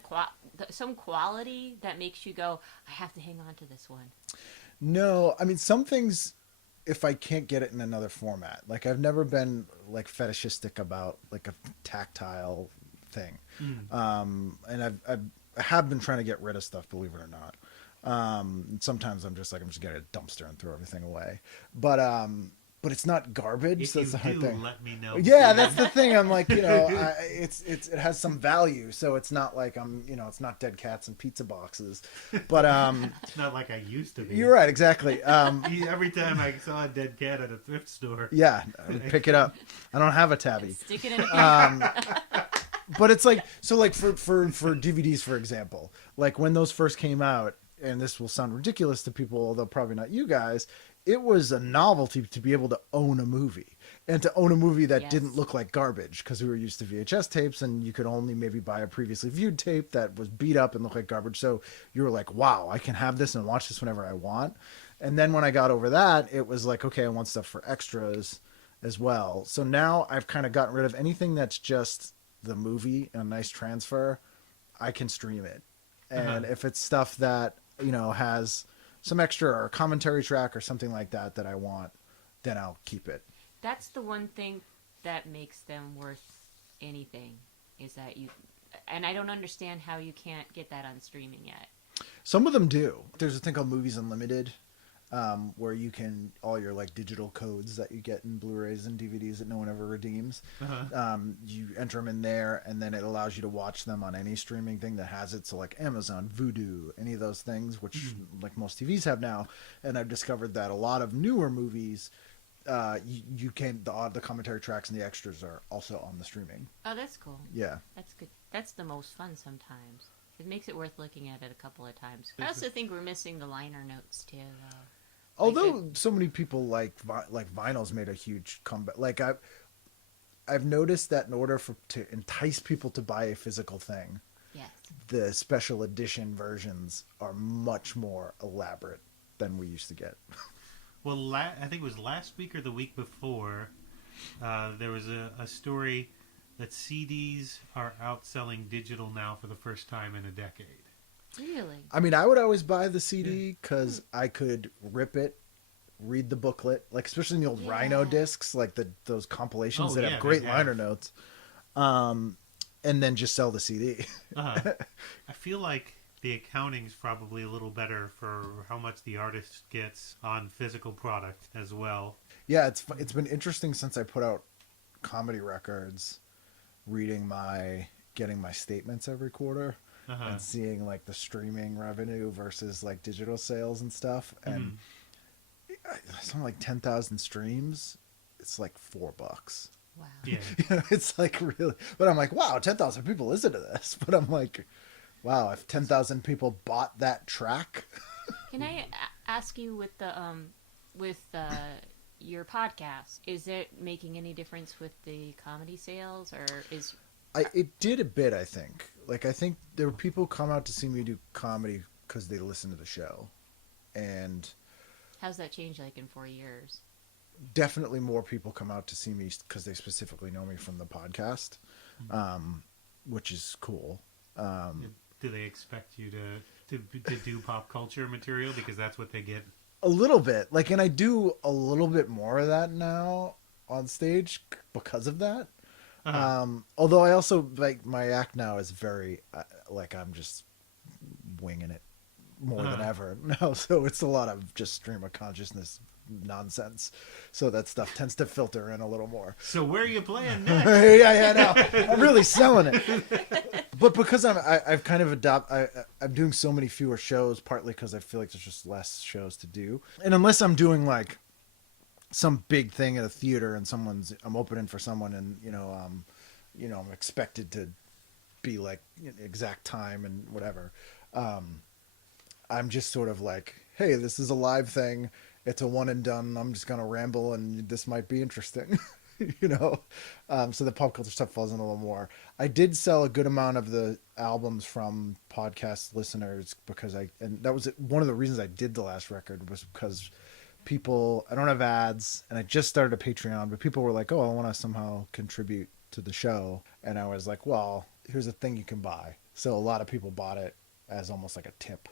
some quality that makes you go, I have to hang on to this one? No, I mean, some things, if I can't get it in another format, like I've never been like fetishistic about like a tactile thing. And I have been trying to get rid of stuff, believe it or not. Sometimes I'm just getting a dumpster and throw everything away. But it's not garbage. If that's the hard thing. Let me know. Yeah, that's the thing. I'm like, it has some value, so it's not like it's not dead cats and pizza boxes. But it's not like I used to be. You're right, exactly. Every time I saw a dead cat at a thrift store, yeah, I would pick it up. I don't have a tabby. Stick it in a But it's like, so like for DVDs, for example, like when those first came out, and this will sound ridiculous to people, although probably not you guys, it was a novelty to be able to own a movie, and to own a movie that didn't look like garbage, because we were used to VHS tapes, and you could only maybe buy a previously viewed tape that was beat up and looked like garbage. So you were like, wow, I can have this and watch this whenever I want. And then when I got over that, it was like, okay, I want stuff for extras as well. So now I've kind of gotten rid of anything that's just the movie and a nice transfer. I can stream it. And if it's stuff that, has some extra or a commentary track or something like that I want, then I'll keep it. That's the one thing that makes them worth anything, is that and I don't understand how you can't get that on streaming yet. Some of them do. There's a thing called Movies Unlimited, where you can, all your like digital codes that you get in Blu-rays and DVDs that no one ever redeems, you enter them in there, and then it allows you to watch them on any streaming thing that has it. So like Amazon, Vudu, any of those things, which like most TVs have now. And I've discovered that a lot of newer movies, you can, the commentary tracks and the extras are also on the streaming. Oh, that's cool. Yeah. That's good. That's the most fun sometimes. It makes it worth looking at it a couple of times. I also think we're missing the liner notes too, though. Although so many people like vinyls made a huge comeback. Like I've noticed that in order to entice people to buy a physical thing, Yes. the special edition versions are much more elaborate than we used to get. Well, I think it was last week or the week before, there was a story that CDs are outselling digital now for the first time in a decade. Really? I mean, I would always buy the CD because I could rip it, read the booklet, like especially in the old Rhino discs, like those compilations that have great liner notes, and then just sell the CD. I feel like the accounting's probably a little better for how much the artist gets on physical product as well. Yeah, it's been interesting since I put out comedy records, getting my statements every quarter. And seeing like the streaming revenue versus like digital sales and stuff, and something like 10,000 streams, it's like $4. Wow. Yeah. It's like really, but I'm like, wow, 10,000 people listen to this. But I'm like, wow, if 10,000 people bought that track. Can I ask you with your podcast, is it making any difference with the comedy sales, or is? It did a bit, I think. Like, I think there were people who come out to see me do comedy because they listen to the show. And How's that changed, like, in 4 years? Definitely more people come out to see me because they specifically know me from the podcast, which is cool. Do they expect you to do pop culture material because that's what they get? A little bit. Like, and I do a little bit more of that now on stage because of that. Although I also, like, my act now is very, like, I'm just winging it more than ever now. So it's a lot of just stream of consciousness nonsense. So that stuff tends to filter in a little more. So where are you playing next? yeah, no, I'm really selling it. But because I've kind of I'm doing so many fewer shows, partly because I feel like there's just less shows to do. And unless I'm doing, like, some big thing at a theater and I'm opening for someone and, I'm expected to be like exact time and whatever. I'm just sort of like, hey, this is a live thing. It's a one and done. I'm just going to ramble and this might be interesting, so the pop culture stuff falls in a little more. I did sell a good amount of the albums from podcast listeners and that was one of the reasons I did the last record was because I don't have ads and I just started a Patreon, but people were like, oh, I want to somehow contribute to the show. And I was like, well, here's a thing you can buy. So a lot of people bought it as almost like a tip.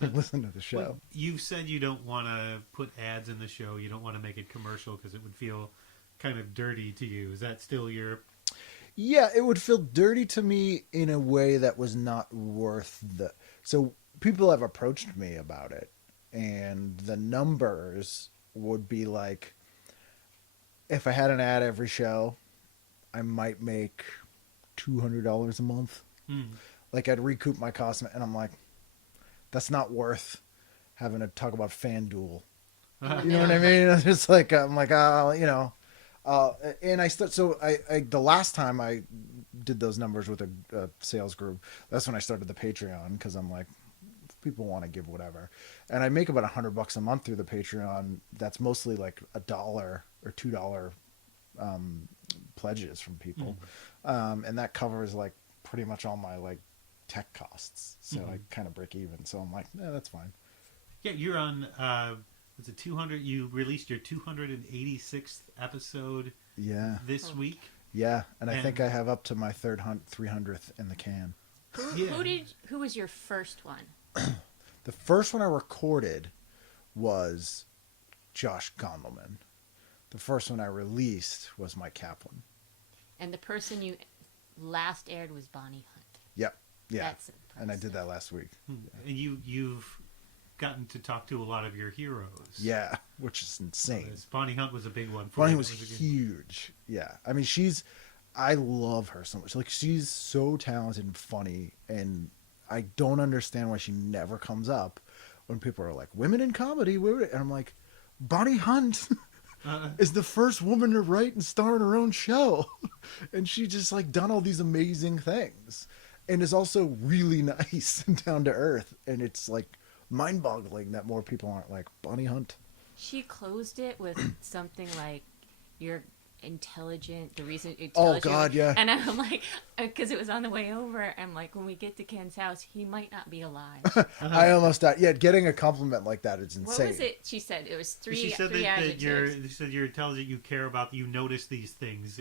Listen to the show. Well, you've said you don't want to put ads in the show. You don't want to make it commercial because it would feel kind of dirty to you. Is that still your... Yeah, it would feel dirty to me in a way that was not worth So people have approached me about it. And the numbers would be like, if I had an ad every show, I might make $200 a month. Like, I'd recoup my cost, and I'm like, that's not worth having to talk about FanDuel. You know what I mean? It's like, I'm like, and the last time I did those numbers with a sales group, that's when I started the Patreon, because I'm like, people want to give whatever, and I make about $100 a month through the Patreon. That's mostly like $1 or $2 pledges from people, and that covers like pretty much all my like tech costs. So I kind of break even. So I'm like, yeah, that's fine. Yeah, you're on. Was it 200? You released your 286th episode. Yeah. This week. Yeah, and I think I have up to my 300th in the can. Who was your first one? The first one I recorded was Josh Gondelman. The first one I released was Mike Kaplan. And the person you last aired was Bonnie Hunt. Yep. Yeah. That's and I did that last week. And you've gotten to talk to a lot of your heroes. Yeah, which is insane. Bonnie Hunt was a big one. Bonnie was huge. Yeah. I mean, I love her so much. Like, she's so talented and funny, and I don't understand why she never comes up when people are like, women in comedy. And I'm like, Bonnie Hunt is the first woman to write and star in her own show. And she just like done all these amazing things and is also really nice and down to earth. And it's like mind-boggling that more people aren't like Bonnie Hunt. She closed it with something like, intelligent. The reason Oh, intelligent. God, yeah. And I'm like, because it was on the way over. I'm like, when we get to Ken's house, he might not be alive. I almost died. Yeah, getting a compliment like that is insane. What was it? She said it was three. She said three that adjectives. you said you're intelligent. You care about. You notice these things.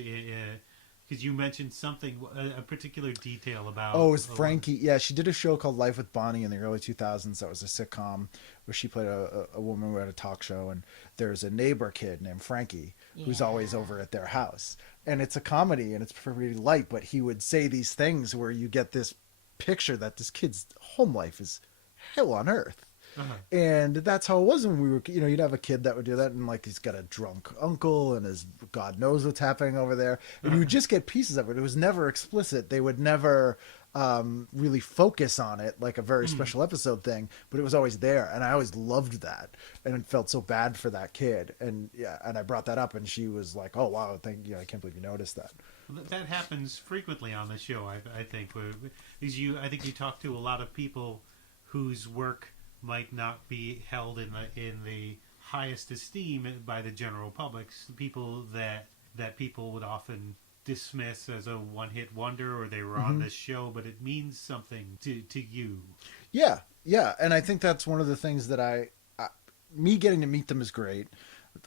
Because you mentioned something, a particular detail about. Oh, it was Frankie. Yeah, she did a show called Life with Bonnie in the early 2000s. That was a sitcom where she played a woman who had a talk show, and there's a neighbor kid named Frankie who's always over at their house. And it's a comedy, and it's pretty light, but he would say these things where you get this picture that this kid's home life is hell on earth. And that's how it was when we were, you'd have a kid that would do that, and like he's got a drunk uncle and his God knows what's happening over there, and you would just get pieces of it. It was never explicit. They would never really focus on it like a very special episode thing, but it was always there, and I always loved that, and it felt so bad for that kid. And and I brought that up, and she was like, "Oh wow, thank you. I can't believe you noticed that." That happens frequently on the show. I think I think you talk to a lot of people whose work might not be held in the highest esteem by the general public. People that people would often dismiss as a one-hit wonder, or they were on this show, but it means something to you. Yeah, and I think that's one of the things that me getting to meet them is great.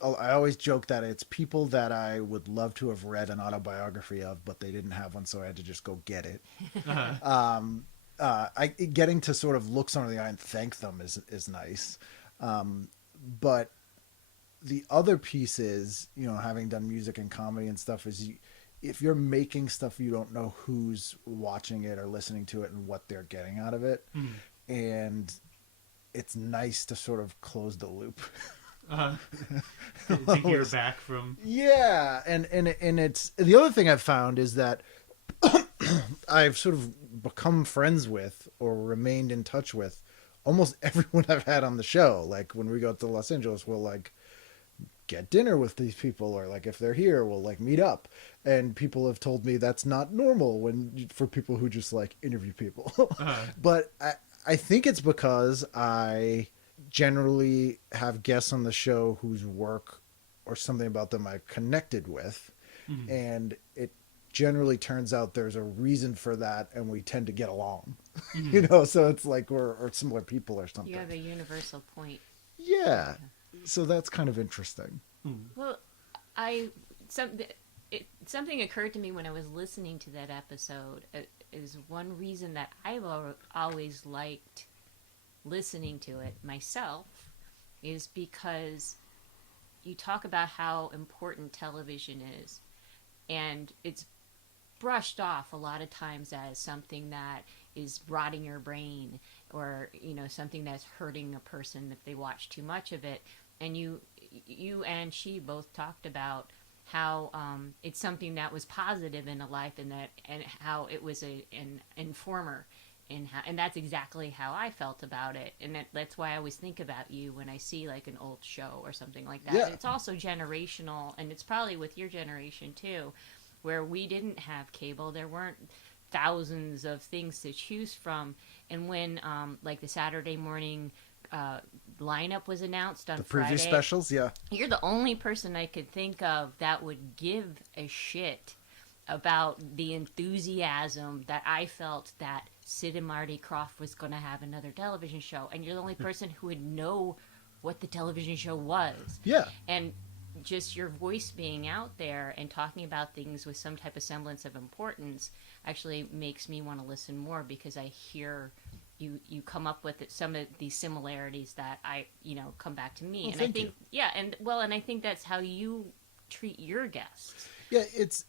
I always joke that it's people that I would love to have read an autobiography of, but they didn't have one, so I had to just go get it. Getting to sort of look someone in the eye and thank them is nice. But the other piece is, having done music and comedy and stuff, is if you're making stuff, you don't know who's watching it or listening to it and what they're getting out of it. And it's nice to sort of close the loop. To hear back from. Yeah. And it's, the other thing I've found is that I've sort of become friends with or remained in touch with almost everyone I've had on the show. Like when we go to Los Angeles, we'll like get dinner with these people, or like if they're here, we'll like meet up. And people have told me that's not normal for people who just like interview people. But I think it's because I generally have guests on the show whose work or something about them I connected with. And it generally turns out there's a reason for that, and we tend to get along. So it's like we're similar people or something. You have a universal point. Yeah. So that's kind of interesting. Well, something occurred to me when I was listening to that episode. Is one reason that I've always liked listening to it myself is because you talk about how important television is, and it's brushed off a lot of times as something that is rotting your brain, or something that's hurting a person if they watch too much of it. And you and she both talked about how it's something that was positive in a life, and how it was an informer, and that's exactly how I felt about it. And that's why I always think about you when I see like an old show or something like that. Yeah. It's also generational, and it's probably with your generation too, where we didn't have cable. There weren't thousands of things to choose from. And when like the Saturday morning lineup was announced on Friday, the preview specials, you're the only person I could think of that would give a shit about the enthusiasm that I felt that Sid and Marty Krofft was going to have another television show, and you're the only person who would know what the television show was. Yeah. And just your voice being out there and talking about things with some type of semblance of importance actually makes me want to listen more, because I hear you come up with some of these similarities that I come back to me. Well, and I think and I think that's how you treat your guests. Yeah, it's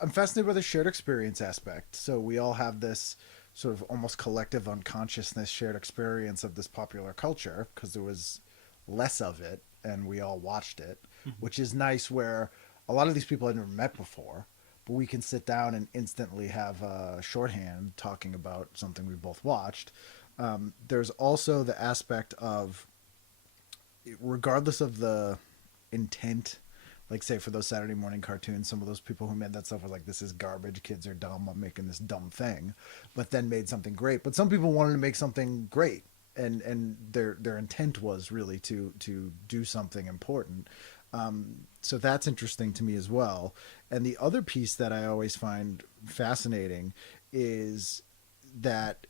I'm fascinated by the shared experience aspect. So we all have this sort of almost collective unconsciousness shared experience of this popular culture, because there was less of it and we all watched it, which is nice, where a lot of these people I'd never met before, but we can sit down and instantly have a shorthand talking about something we both watched. There's also the aspect of, regardless of the intent, like say for those Saturday morning cartoons, some of those people who made that stuff were like, this is garbage, kids are dumb, I'm making this dumb thing, but then made something great. But some people wanted to make something great, and their intent was really to do something important. So that's interesting to me as well. And the other piece that I always find fascinating is that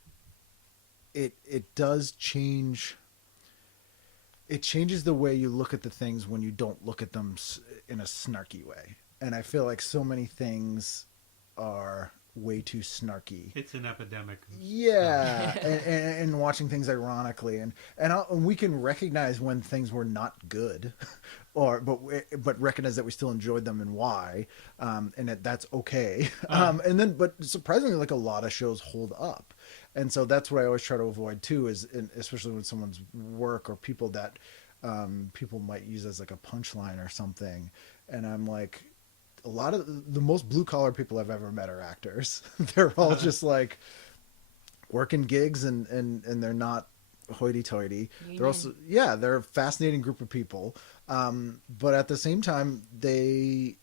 it does change. It changes the way you look at the things when you don't look at them in a snarky way. And I feel like so many things are way too snarky. It's an epidemic. Yeah, and watching things ironically, and we can recognize when things were not good, but recognize that we still enjoyed them and why, and that's okay. But surprisingly, like a lot of shows hold up, and so that's what I always try to avoid too, especially when someone's work or people that people might use as like a punchline or something, and I'm like, a lot of the most blue collar people I've ever met are actors. They're all just like working gigs and they're not hoity toity. They're also, they're a fascinating group of people. But at the same time, they're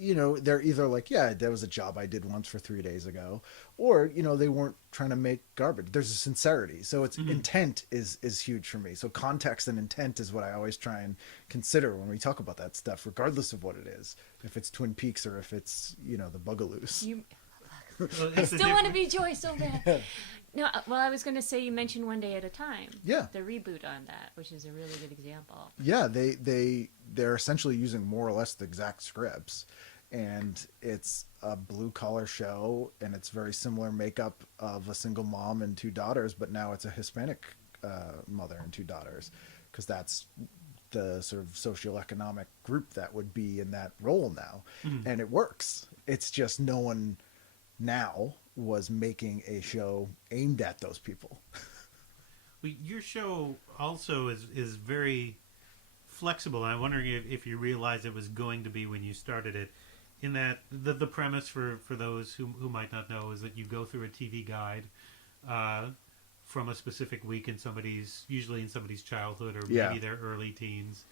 either like, that was a job I did once for 3 days ago, or, they weren't trying to make garbage. There's a sincerity. So it's intent is huge for me. So context and intent is what I always try and consider when we talk about that stuff, regardless of what it is. If it's Twin Peaks or if it's, the Bugaloos. I still want to be Joy so bad. No, well, I was going to say you mentioned One Day at a Time. Yeah. The reboot on that, which is a really good example. Yeah, they're essentially using more or less the exact scripts. And it's a blue-collar show, and it's very similar makeup of a single mom and 2 daughters, but now it's a Hispanic mother and 2 daughters, because that's the sort of socioeconomic group that would be in that role now. Mm-hmm. And it works. It's just no one now was making a show aimed at those people. Well, your show also is very flexible, and I'm wondering if you realized it was going to be when you started it. In that the premise for those who might not know is that you go through a TV guide from a specific week usually in somebody's childhood or maybe their early teens.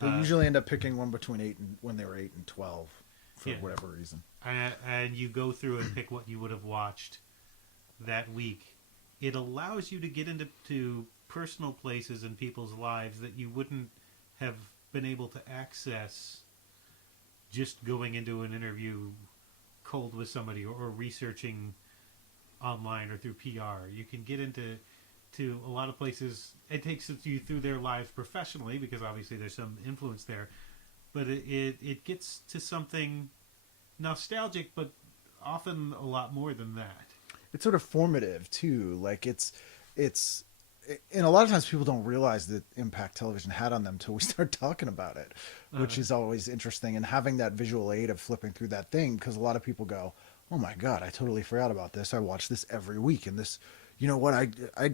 They usually end up picking one between when they were 8 and 12 for whatever reason. And you go through and pick what you would have watched that week. It allows you to get into personal places in people's lives that you wouldn't have been able to access just going into an interview cold with somebody or researching online or through PR. You can get into a lot of places. It takes you through their lives professionally, because obviously there's some influence there, but it gets to something nostalgic, but often a lot more than that. It's sort of formative too. Like and a lot of times people don't realize the impact television had on them until we start talking about it, which is always interesting. And having that visual aid of flipping through that thing, because a lot of people go, oh my God, I totally forgot about this. I watch this every week. And this, you know what, I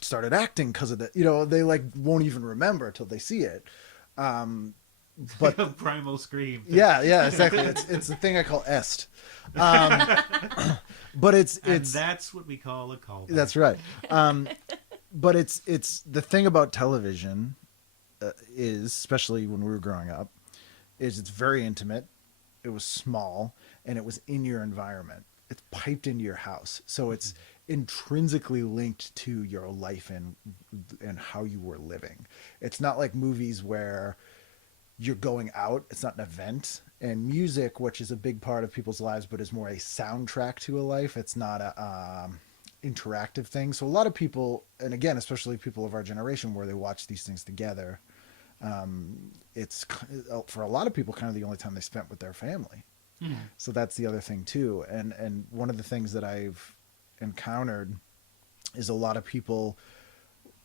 started acting because of that. They like won't even remember till they see it. But primal scream. Yeah, exactly. It's the thing I call est. But it's that's what we call a callback. That's right. But it's the thing about television is, especially when we were growing up, is it's very intimate. It was small, and it was in your environment. It's piped into your house, so it's intrinsically linked to your life and how you were living. It's not like movies where you're going out. It's not an event. And music, which is a big part of people's lives, but is more a soundtrack to a life. It's not a interactive thing. So a lot of people, and again, especially people of our generation, where they watch these things together, it's for a lot of people kind of the only time they spent with their family. Mm. So that's the other thing too. And one of the things that I've encountered is a lot of people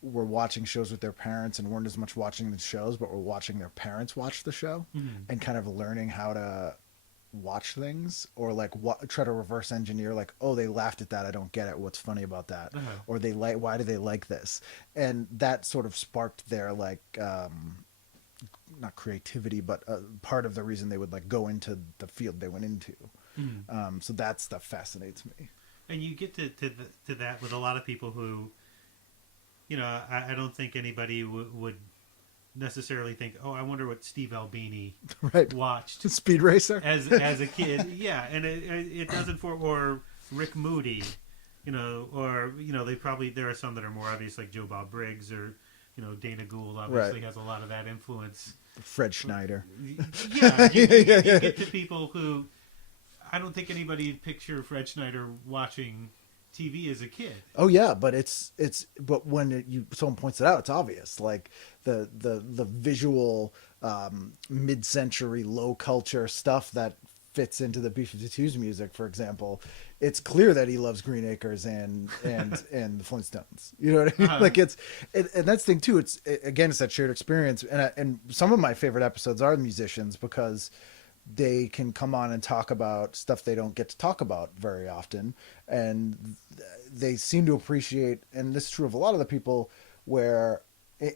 were watching shows with their parents and weren't as much watching the shows, but were watching their parents watch the show and kind of learning how to watch things, or like try to reverse engineer, like, oh, they laughed at that, I don't get it, what's funny about that? Or why do they like this? And that sort of sparked their like not creativity, but part of the reason they would like go into the field they went into. So that stuff fascinates me. And you get to that with a lot of people who, I don't think anybody would necessarily think, oh, I wonder what Steve Albini watched Speed Racer as a kid. Yeah, and it doesn't or Rick Moody, or they probably, there are some that are more obvious, like Joe Bob Briggs or Dana Gould obviously has a lot of that influence. Fred Schneider. Yeah, you get to people who I don't think anybody would picture Fred Schneider watching TV as a kid. Oh yeah, but but when someone points it out, it's obvious. Like the visual mid-century low culture stuff that fits into the B-52's music, for example. It's clear that he loves Green Acres and the Flintstones. You know what I mean? Like and that's the thing too. It's that shared experience. And some of my favorite episodes are the musicians because they can come on and talk about stuff they don't get to talk about very often, and they seem to appreciate. And this is true of a lot of the people. Where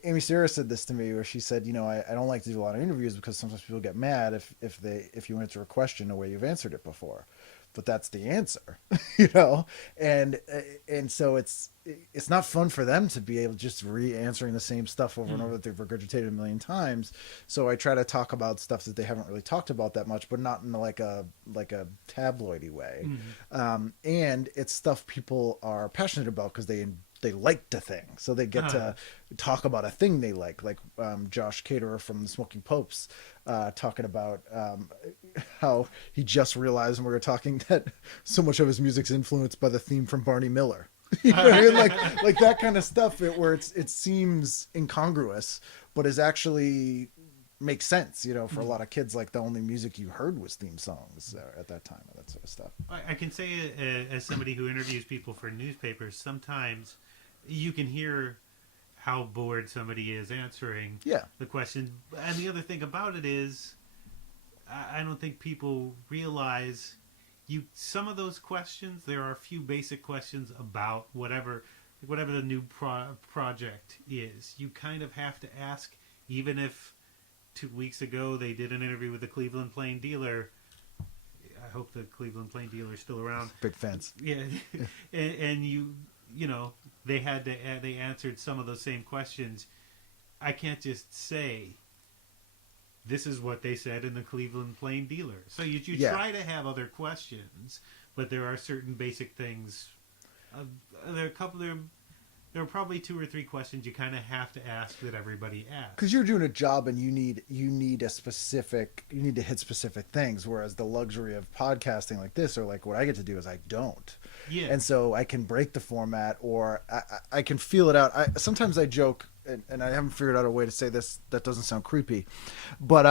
Amy Sarah said this to me, where she said, I don't like to do a lot of interviews because sometimes people get mad if you answer a question the way you've answered it before, but that's the answer, and so it's not fun for them to be able to just re-answering the same stuff over and over that they've regurgitated a million times. So I try to talk about stuff that they haven't really talked about that much, but not in like a tabloidy way. And it's stuff people are passionate about because they liked a thing, so they get to talk about a thing they like Josh Caterer from the Smoking Popes talking about how he just realized when we were talking that so much of his music's influenced by the theme from Barney Miller. You know what I mean? Like that kind of stuff where it seems incongruous but is actually makes sense, for a lot of kids. Like the only music you heard was theme songs at that time, and that sort of stuff. I can say, as somebody who interviews people for newspapers, sometimes you can hear how bored somebody is answering the question. And the other thing about it is, I don't think people realize some of those questions. There are a few basic questions about whatever the new project is. You kind of have to ask, even if 2 weeks ago they did an interview with the Cleveland Plain Dealer. I hope the Cleveland Plain Dealer is still around. Big fans. Yeah, and they answered some of those same questions. I can't just say this is what they said in the Cleveland Plain Dealer. So you try to have other questions, but there are certain basic things. There are probably 2 or 3 questions you kind of have to ask that everybody asks. Because you're doing a job and you need to hit specific things, whereas the luxury of podcasting like this, or like what I get to do, is I don't. Yeah. And so I can break the format, or I can feel it out. Sometimes I joke, and I haven't figured out a way to say this that doesn't sound creepy, but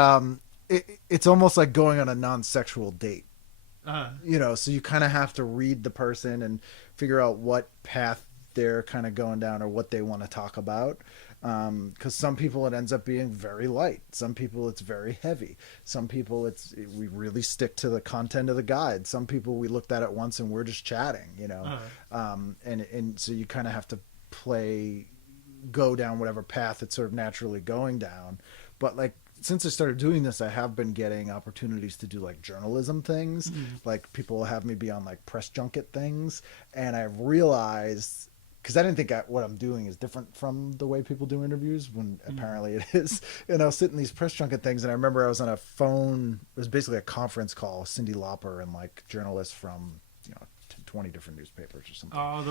it's almost like going on a non-sexual date. So you kind of have to read the person and figure out what path they're kind of going down or what they want to talk about. Because some people it ends up being very light. Some people it's very heavy. Some people we really stick to the content of the guide. Some people we looked at it once and we're just chatting, and so you kind of have to go down whatever path it's sort of naturally going down. But like, since I started doing this, I have been getting opportunities to do like journalism things. Like people will have me be on like press junket things, and I've realized, because I didn't think what I'm doing is different from the way people do interviews, when apparently it is. And I'll sit in these press junket things, and I remember I was on a phone. It was basically a conference call with Cyndi Lauper and like journalists from 20 different newspapers or something. Oh,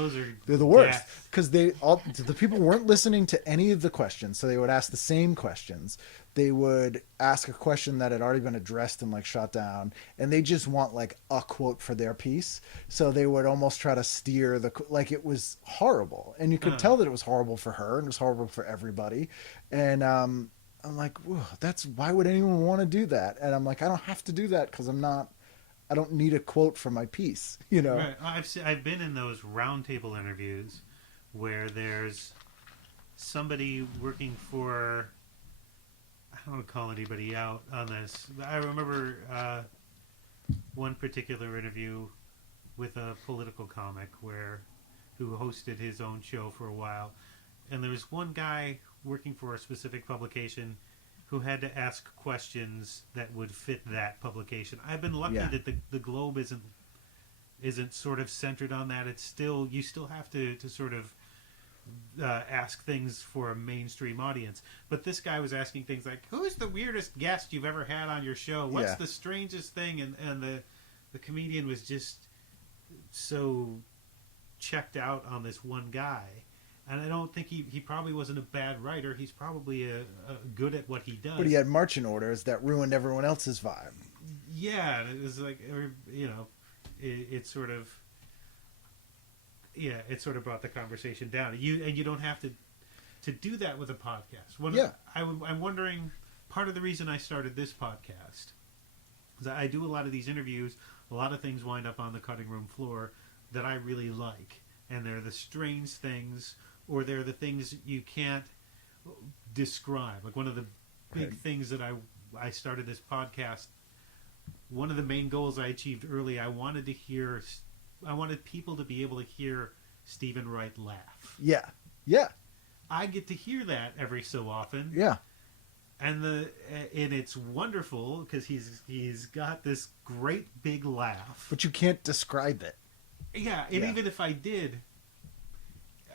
they're the worst, because the people weren't listening to any of the questions, so they would ask the same questions. They would ask a question that had already been addressed and like shot down, and they just want like a quote for their piece. So they would almost try to steer it was horrible, and you could tell that it was horrible for her and it was horrible for everybody. And I'm like, why would anyone want to do that? And I'm like, I don't have to do that because I don't need a quote for my piece, Right. I've been in those roundtable interviews where there's somebody working for, I don't want to call anybody out on this. I remember one particular interview with a political comic who hosted his own show for a while, and there was one guy working for a specific publication who had to ask questions that would fit that publication. I've been lucky that the Globe isn't sort of centered on that. You still have to sort of ask things for a mainstream audience. But this guy was asking things like, who is the weirdest guest you've ever had on your show? What's the strangest thing? And the comedian was just so checked out on this one guy. And I don't think he probably wasn't a bad writer. He's probably a good at what he does. But he had marching orders that ruined everyone else's vibe. Yeah, it was like, it sort of, it sort of brought the conversation down. You don't have to do that with a podcast. I'm wondering, part of the reason I started this podcast is I do a lot of these interviews. A lot of things wind up on the cutting room floor that I really like, and they're the strange things, or they're the things you can't describe. Like one of the big things that I started this podcast. One of the main goals I achieved early, I wanted people to be able to hear Stephen Wright laugh. Yeah. I get to hear that every so often. Yeah. And it's wonderful because he's got this great big laugh. But you can't describe it. Yeah, and even if I did,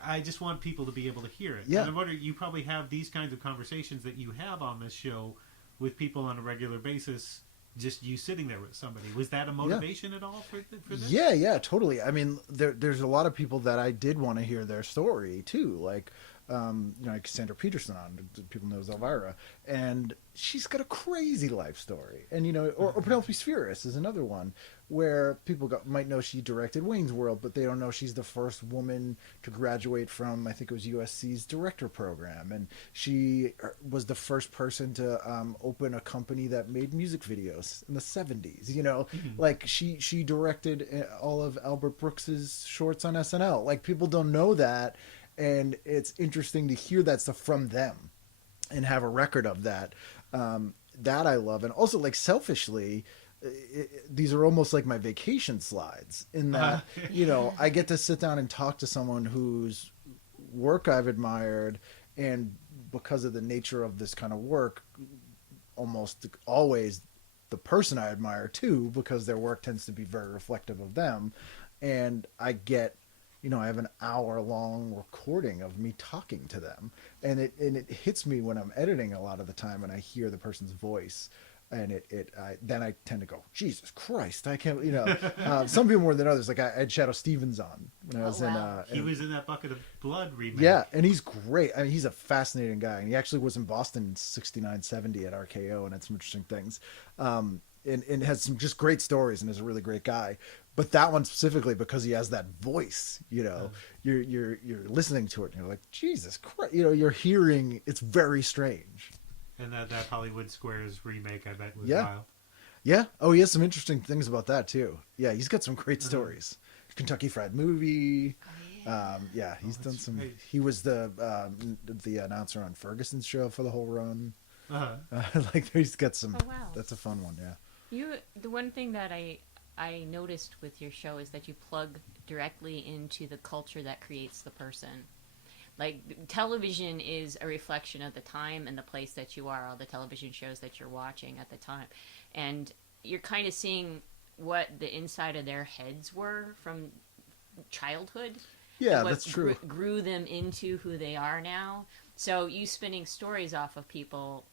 I just want people to be able to hear it. Yeah. And I'm wondering, you probably have these kinds of conversations that you have on this show with people on a regular basis. Just you sitting there with somebody. Was that a motivation at all for this? Yeah, totally. I mean, there's a lot of people that I did want to hear their story too. Like, like Cassandra Peterson on, people know as Elvira, and she's got a crazy life story. And or Penelope Spheris is another one where people might know she directed Wayne's World, but they don't know she's the first woman to graduate from, I think it was USC's director program, and she was the first person to open a company that made music videos in the 70s. Like she directed all of Albert Brooks's shorts on SNL. Like, people don't know that. And it's interesting to hear that stuff from them and have a record of that. That I love. And also, like, selfishly, these are almost like my vacation slides in that, I get to sit down and talk to someone whose work I've admired. And because of the nature of this kind of work, almost always the person I admire too, because their work tends to be very reflective of them. And I get, I have an hour-long recording of me talking to them, and it hits me when I'm editing a lot of the time, and I hear the person's voice, and then I tend to go, Jesus Christ, I can't, some people more than others. Like I had Shadow Stevens on when I was he was in that Bucket of Blood remake. Yeah, and he's great. I mean, he's a fascinating guy, and he actually was in Boston in 69, 70 at RKO, and had some interesting things. And has some just great stories, and is a really great guy. But that one specifically, because he has that voice, you're listening to it and you're like, Jesus Christ, you're hearing, it's very strange. And that Hollywood Squares remake, I bet, was wild. Yeah. Oh, he has some interesting things about that too. Yeah, he's got some great stories. Kentucky Fried Movie. He's done some. Great. He was the announcer on Ferguson's show for the whole run. Like, he's got some. Oh, wow. That's a fun one. Yeah. The one thing that I noticed with your show is that you plug directly into the culture that creates the person. Like, television is a reflection of the time and the place that you are, all the television shows that you're watching at the time. And you're kind of seeing what the inside of their heads were from childhood. Yeah, that's true. Grew them into who they are now. So you spinning stories off of people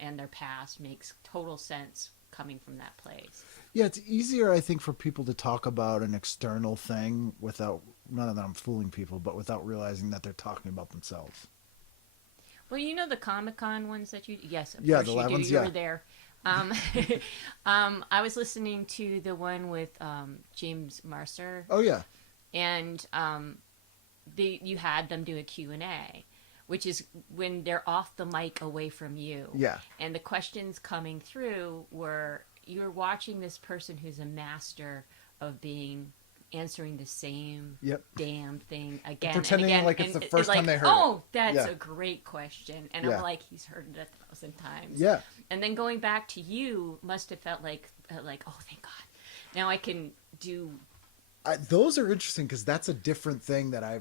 and their past makes total sense coming from that place. Yeah, it's easier, I think, for people to talk about an external thing without, not that I'm fooling people, but without realizing that they're talking about themselves. Well, the Comic-Con ones that you... Yes, of course the live you do. Ones, You were there. I was listening to the one with James Mercer. Oh, yeah. And you had them do a Q&A, which is when they're off the mic away from you. Yeah. And the questions coming through were, you're watching this person who's a master of answering the same damn thing again pretending and again. Like it's the first time they heard it. Oh, that's a great question. And I'm like, he's heard it 1,000 times. Yeah. And then going back to you must have felt like, oh, thank God. Now I can do... those are interesting because that's a different thing that I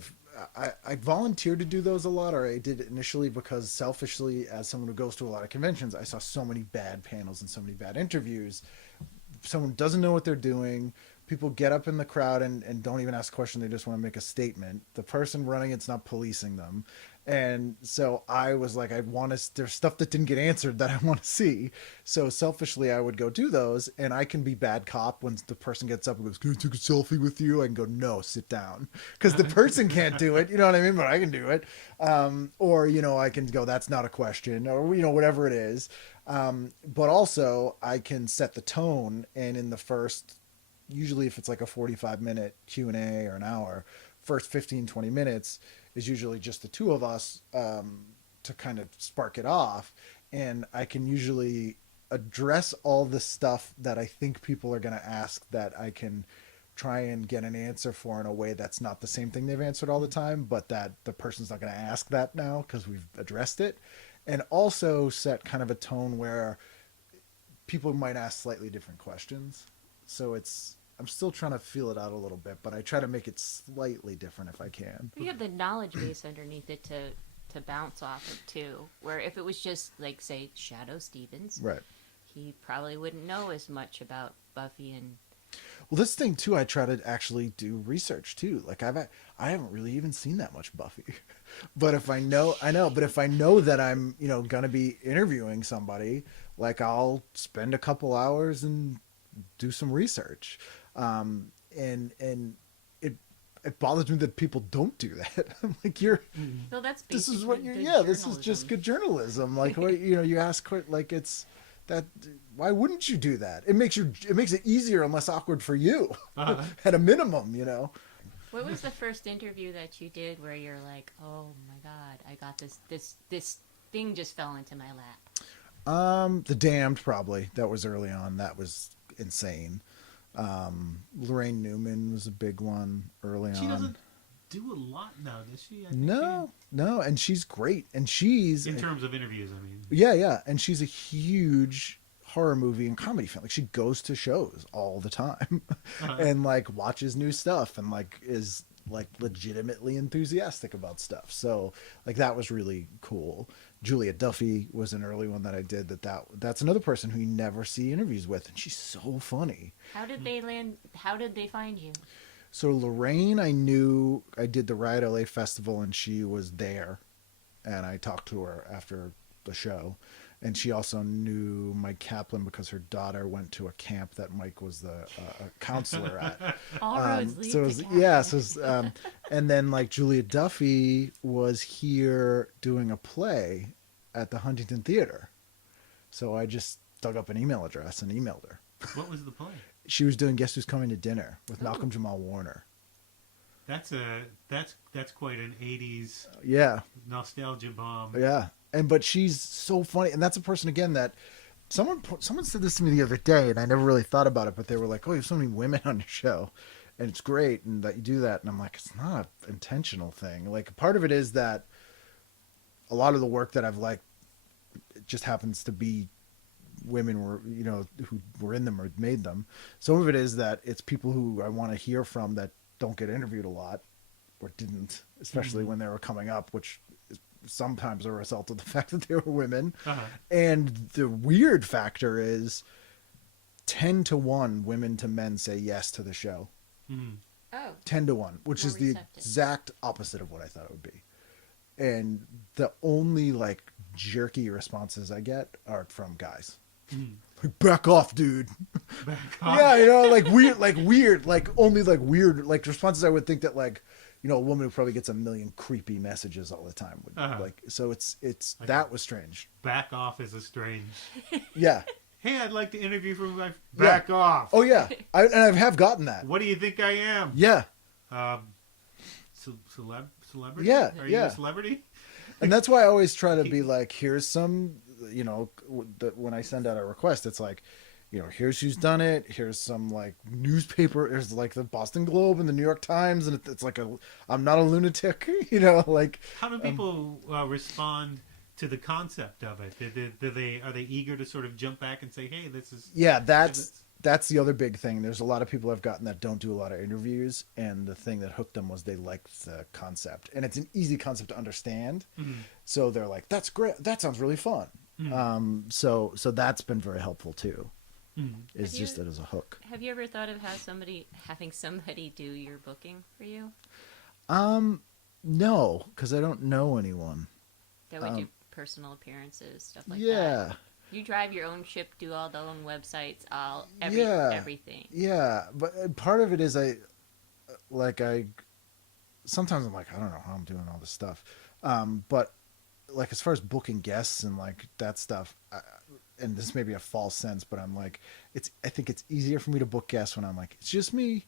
volunteered to do those a lot, or I did it initially because selfishly, as someone who goes to a lot of conventions, I saw so many bad panels and so many bad interviews. Someone doesn't know what they're doing. people get up in the crowd and don't even ask a question. They just want to make a statement. The person running it's not policing them. And so I was like, there's stuff that didn't get answered that I want to see. So selfishly, I would go do those, and I can be bad cop when the person gets up and goes, "Can I take a selfie with you?" I can go, "No, sit down," because the person can't do it. You know what I mean? But I can do it. Or, I can go, "That's not a question," or, whatever it is. But also I can set the tone, and in the first, usually if it's like a 45-minute Q&A or an hour, first 15, 20 minutes is usually just the two of us to kind of spark it off. And I can usually address all the stuff that I think people are going to ask that I can try and get an answer for in a way that's not the same thing they've answered all the time, but that the person's not going to ask that now because we've addressed it. And also set kind of a tone where people might ask slightly different questions. So I'm still trying to feel it out a little bit, but I try to make it slightly different if I can. You have the knowledge base underneath it to bounce off of too. Where if it was just like, say, Shadow Stevens, right, he probably wouldn't know as much about Buffy and. Well, this thing too, I try to actually do research too. Like I haven't really even seen that much Buffy, but if I know that I'm gonna be interviewing somebody, like I'll spend a couple hours and do some research. And it bothers me that people don't do that. I'm like, Well, that's this is what you're, journalism. this is just good journalism. Like, what, you ask, like, it's that, why wouldn't you do that? It makes it easier and less awkward for you at a minimum, What was the first interview that you did where you're like, oh my God, I got this thing just fell into my lap? The Damned, probably. That was early on. That was insane. Lorraine Newman was a big one early on. She doesn't do a lot now, does she? No, and she's great. And she's... In terms of interviews, I mean. Yeah. And she's a huge horror movie and comedy fan. Like, she goes to shows all the time and, like, watches new stuff and, like, is, like, legitimately enthusiastic about stuff. So, like, that was really cool. Julia Duffy was an early one that I did. That's another person who you never see interviews with, and she's so funny. How did they land? How did they find you? So Lorraine, I knew, I did the Riot LA Festival, and she was there, and I talked to her after the show. And she also knew Mike Kaplan because her daughter went to a camp that Mike was the counselor at. All roads lead so to Kaplan. And then like Julia Duffy was here doing a play at the Huntington Theater. So I just dug up an email address and emailed her. What was the play? She was doing Guess Who's Coming to Dinner with Malcolm Jamal Warner. That's quite an 80s nostalgia bomb. Yeah. But she's so funny, and that's a person again that someone said this to me the other day, and I never really thought about it, but they were like, "Oh, you have so many women on your show, and it's great, and that you do that." And I'm like, "It's not an intentional thing. Like, part of it is that a lot of the work that I've liked, it just happens to be women who were in them or made them. Some of it is that it's people who I want to hear from that don't get interviewed a lot, or didn't, especially when they were coming up, which." Sometimes a result of the fact that they were women. And the weird factor is 10-1 women to men say yes to the show. Oh. 10-1, which is the exact opposite of what I thought it would be. And the only like jerky responses I get are from guys. Like, back off, dude. Back off. Yeah, like weird, like only like weird, like responses I would think that like, a woman who probably gets a million creepy messages all the time would like. So it's like, that was strange. Back off is a strange. Yeah. Hey, I'd like to interview for my back off. Oh yeah, I have gotten that. What do you think I am? Yeah. Celebrity? Yeah. Are you a celebrity? And that's why I always try to be like, here's some, when I send out a request, it's like, here's who's done it. Here's some like newspaper. There's like the Boston Globe and the New York Times, and it's like I'm not a lunatic. Like. How do people respond to the concept of it? Are they eager to sort of jump back and say, hey, this is? Yeah, that's the other big thing. There's a lot of people I've gotten that don't do a lot of interviews, and the thing that hooked them was they liked the concept, and it's an easy concept to understand. So they're like, that's great. That sounds really fun. So that's been very helpful too. is just as a hook. Have you ever thought of having somebody do your booking for you? No, because I don't know anyone. That would do personal appearances, stuff like that. Yeah. You drive your own ship, do all the own websites, everything. Yeah, but part of it is sometimes I'm like, I don't know how I'm doing all this stuff. But like, as far as booking guests and like that stuff, and this may be a false sense, but I'm like, I think it's easier for me to book guests when I'm like, it's just me.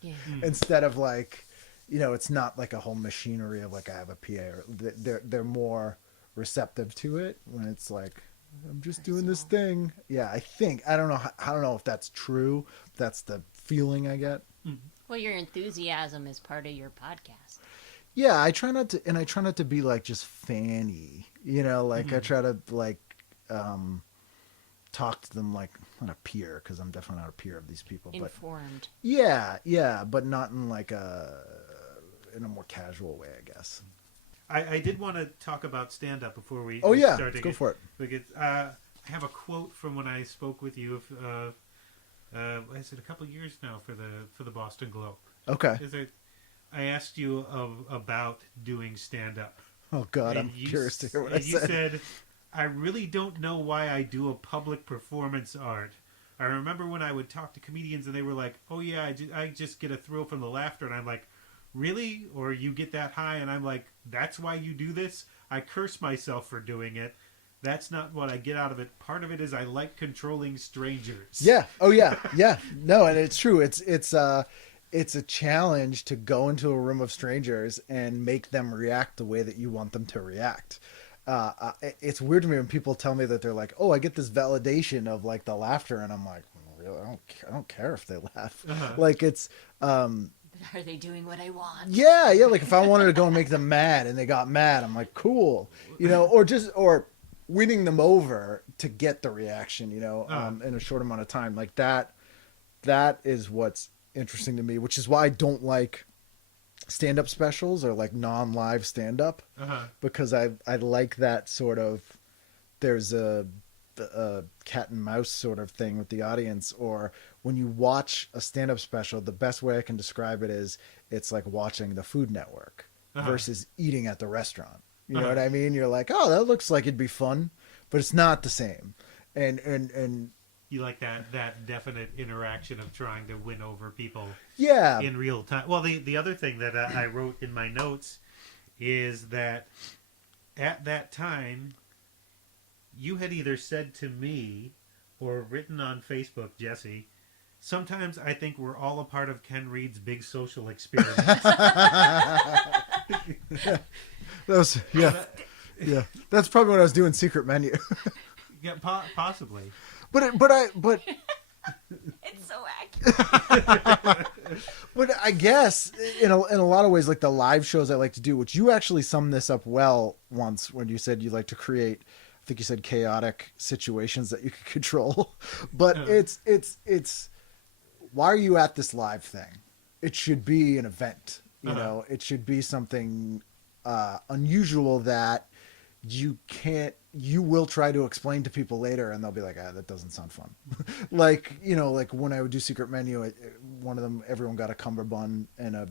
Yeah. Instead of like, it's not like a whole machinery of like, I have a PA, or they're more receptive to it when it's like, I'm just doing this thing. Yeah, I don't know if that's true. That's the feeling I get. Well, your enthusiasm is part of your podcast. Yeah, I try not to be like just fanny, like I try to like talk to them like not a peer, because I'm definitely not a peer of these people. Informed. But yeah, but not in like in a more casual way, I guess. I did want to talk about stand-up before we start. Let's go for it. Because I have a quote from when I spoke with you. I said a couple of years now for the Boston Globe. Okay. I asked you about doing stand-up. Oh God, I'm curious to hear what I said. You said, "I really don't know why I do a public performance art. I remember when I would talk to comedians and they were like, oh yeah, I just get a thrill from the laughter,' and I'm like, really? Or you get that high?' And I'm like, that's why you do this? I curse myself for doing it. That's not what I get out of it. Part of it is I like controlling strangers." Yeah. Oh yeah. Yeah. No, and it's true. It's a challenge to go into a room of strangers and make them react the way that you want them to react. It's weird to me when people tell me that they're like, "Oh, I get this validation of like the laughter," and I'm like, "Really? I don't care if they laugh." Like it's. Are they doing what I want? Yeah. Like if I wanted to go and make them mad and they got mad, I'm like, cool, or winning them over to get the reaction, in a short amount of time. Like that is what's interesting to me, which is why I don't like stand-up specials or like non-live stand-up, because I like that sort of, there's a cat and mouse sort of thing with the audience. Or when you watch a stand-up special, the best way I can describe it is it's like watching the Food Network versus eating at the restaurant. You know what I mean? You're like, oh, that looks like it'd be fun, but it's not the same. And you like that definite interaction of trying to win over people in real time. Well, the other thing that I wrote in my notes is that at that time, you had either said to me or written on Facebook, Jessie, sometimes I think we're all a part of Ken Reid's big social experiment. Yeah. That's probably when I was doing Secret Menu. Yeah, possibly. But it's so accurate. But I guess in a lot of ways, like the live shows I like to do, which you actually summed this up well once when you said you like to create, I think you said chaotic situations that you can control. But it's why are you at this live thing? It should be an event. It should be something unusual that you will try to explain to people later and they'll be like, that doesn't sound fun. like when I would do Secret Menu, one of them, everyone got a cummerbund and a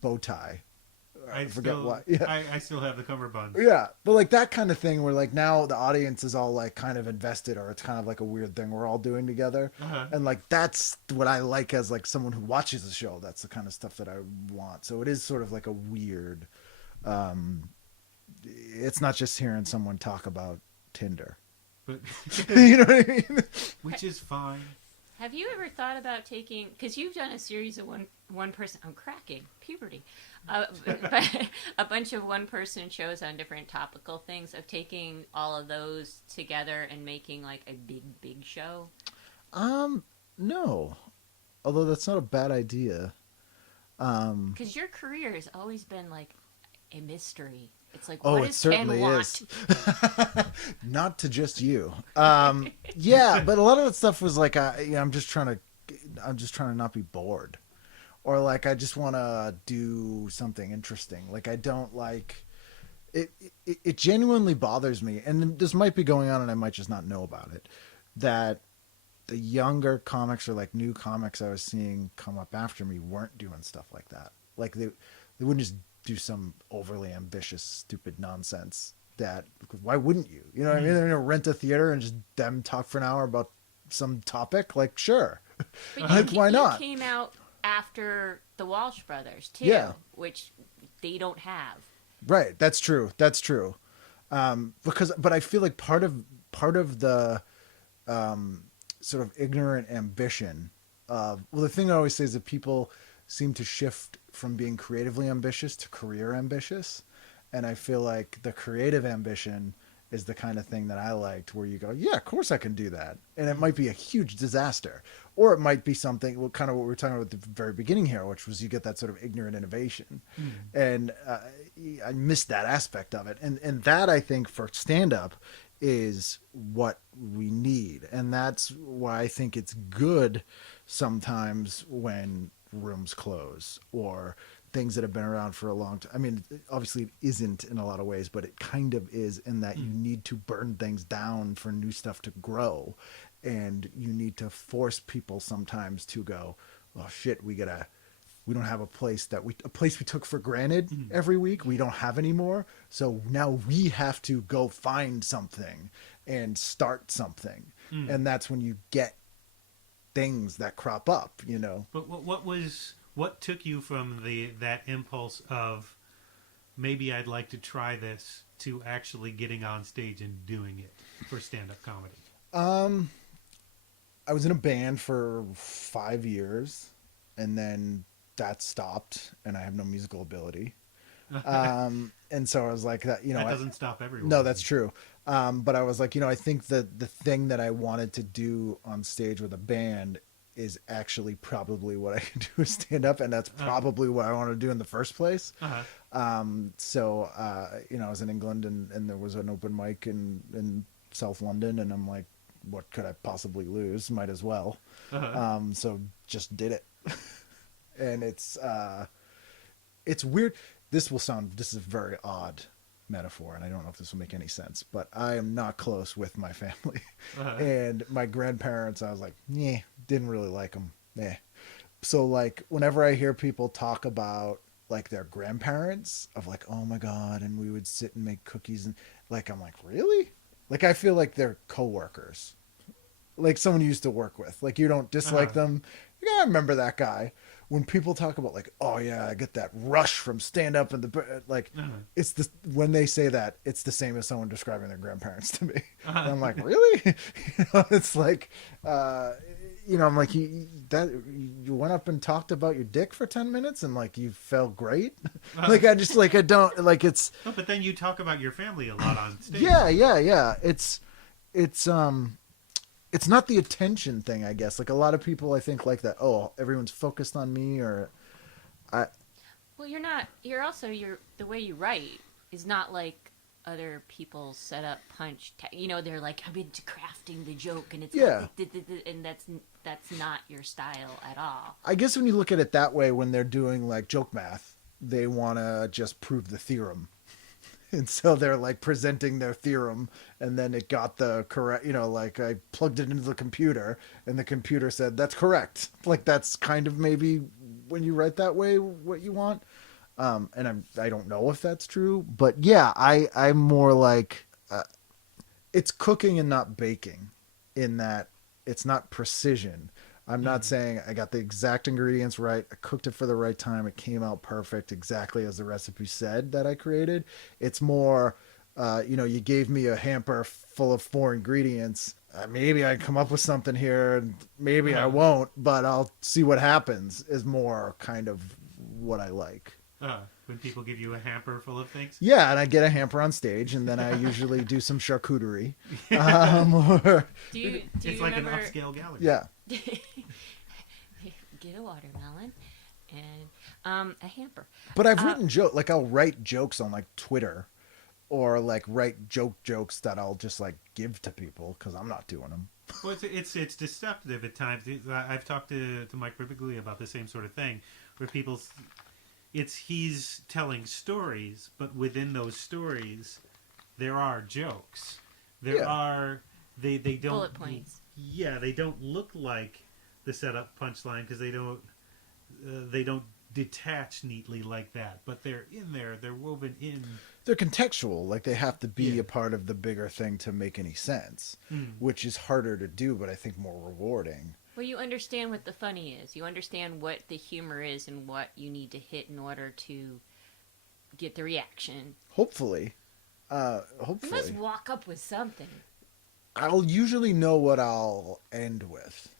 bow tie. I forget what. Yeah. I still have the cummerbund. Yeah. But like that kind of thing where like now the audience is all like kind of invested, or it's kind of like a weird thing we're all doing together. And like, that's what I like as like someone who watches the show. That's the kind of stuff that I want. So it is sort of like a weird, it's not just hearing someone talk about Tinder. But you know what I mean? Which is fine. Have you ever thought about taking, because you've done a series of one person, I'm cracking, puberty, but a bunch of one person shows on different topical things, of taking all of those together and making like a big show? No. Although that's not a bad idea. Because your career has always been like a mystery. It's like, what does Ken want? Is. Not to just you. Yeah, but a lot of that stuff was like, I'm just trying to not be bored, or like I just want to do something interesting. Like I don't like it. It genuinely bothers me, and this might be going on, and I might just not know about it. That the younger comics or like new comics I was seeing come up after me weren't doing stuff like that. Like they wouldn't just do some overly ambitious, stupid nonsense. That why wouldn't you? You know what I mean? They're gonna rent a theater and just them talk for an hour about some topic. Like sure, But like why not? You came out after the Walsh Brothers too, Yeah. which they don't have. Right. That's true. That's true. But I feel like part of the sort of ignorant ambition of, well, the thing I always say is that people seem to shift from being creatively ambitious to career ambitious. And I feel like the creative ambition is the kind of thing that I liked, where you go, yeah, of course I can do that. And it might be a huge disaster, or it might be something, well, kind of what we were talking about at the very beginning here, which was you get that sort of ignorant innovation. And I missed that aspect of it. And that, I think, for stand-up is what we need. And that's why I think it's good sometimes when rooms close, or things that have been around for a long time. I mean, obviously it isn't in a lot of ways, but it kind of is, in that you need to burn things down for new stuff to grow. And you need to force people sometimes to go, oh shit, we don't have a place we took for granted every week. We don't have anymore. So now we have to go find something and start something. And that's when you get things that crop up, you know. But what took you from that impulse of maybe I'd like to try this to actually getting on stage and doing it for stand-up comedy? I was in a band for 5 years, and then that stopped, and I have no musical ability. And so I was like, that, you know, that doesn't stop everyone. No, that's true. But I was like, you know, I think that the thing that I wanted to do on stage with a band is actually probably what I can do with stand up. And that's probably what I want to do in the first place. So, you know, I was in England, and there was an open mic in South London, and I'm like, what could I possibly lose? Might as well. So just did it. And it's weird. This is a very odd metaphor, and I don't know if this will make any sense, but I am not close with my family. And my grandparents, I was like, yeah, didn't really like them. Yeah. So like whenever I hear people talk about like their grandparents, of like, oh my God, and we would sit and make cookies, and like, I'm like, really? Like, I feel like they're coworkers, like someone you used to work with. Like, you don't dislike them. Yeah, I remember that guy. When people talk about like, oh yeah, I get that rush from stand up, and like, it's when they say that, it's the same as someone describing their grandparents to me. And I'm like, really? You know, it's like, you know, I'm like, you went up and talked about your dick for 10 minutes and like you felt great. Like, I just like, I don't like, it's. No, but then you talk about your family a lot on stage. Yeah. It's not the attention thing, I guess. Like a lot of people, I think, like that. Oh, everyone's focused on me, or Well, you're not. You're also the way you write is not like other people set up punch. You know, they're like, I'm into crafting the joke, and it's and that's not your style at all. I guess when you look at it that way, when they're doing like joke math, they want to just prove the theorem. And so they're like presenting their theorem, and then it got the correct, you know, like I plugged it into the computer and the computer said, that's correct. Like, that's kind of maybe when you write that way, what you want. And I don't know if that's true, but yeah, I'm more like, it's cooking and not baking, in that it's not precision. I'm not saying I got the exact ingredients right. I cooked it for the right time. It came out perfect, exactly as the recipe said that I created. It's more, you know, you gave me a hamper full of 4 ingredients. Maybe I come up with something here, and maybe I won't, but I'll see what happens, is more kind of what I like. When people give you a hamper full of things? Yeah, and I get a hamper on stage, and then I usually do some charcuterie. It's like an upscale gallery. Yeah. Get a watermelon and a hamper. But I've written jokes. Like, I'll write jokes on, like, Twitter, or, like, write jokes that I'll just, like, give to people, because I'm not doing them. Well, it's deceptive at times. I've talked to Mike Birbiglia about the same sort of thing, where people... he's telling stories, but within those stories, there are jokes. There are they don't bullet points. yeah, they don't look like the setup punchline because they don't detach neatly like that, but they're in there, they're woven in. They're contextual, like they have to be Yeah. a part of the bigger thing to make any sense, Mm. which is harder to do, but I think more rewarding. Well, you understand what the funny is. You understand what the humor is and what you need to hit in order to get the reaction. Hopefully. You must Hopefully. walk up with something. I'll usually know what I'll end with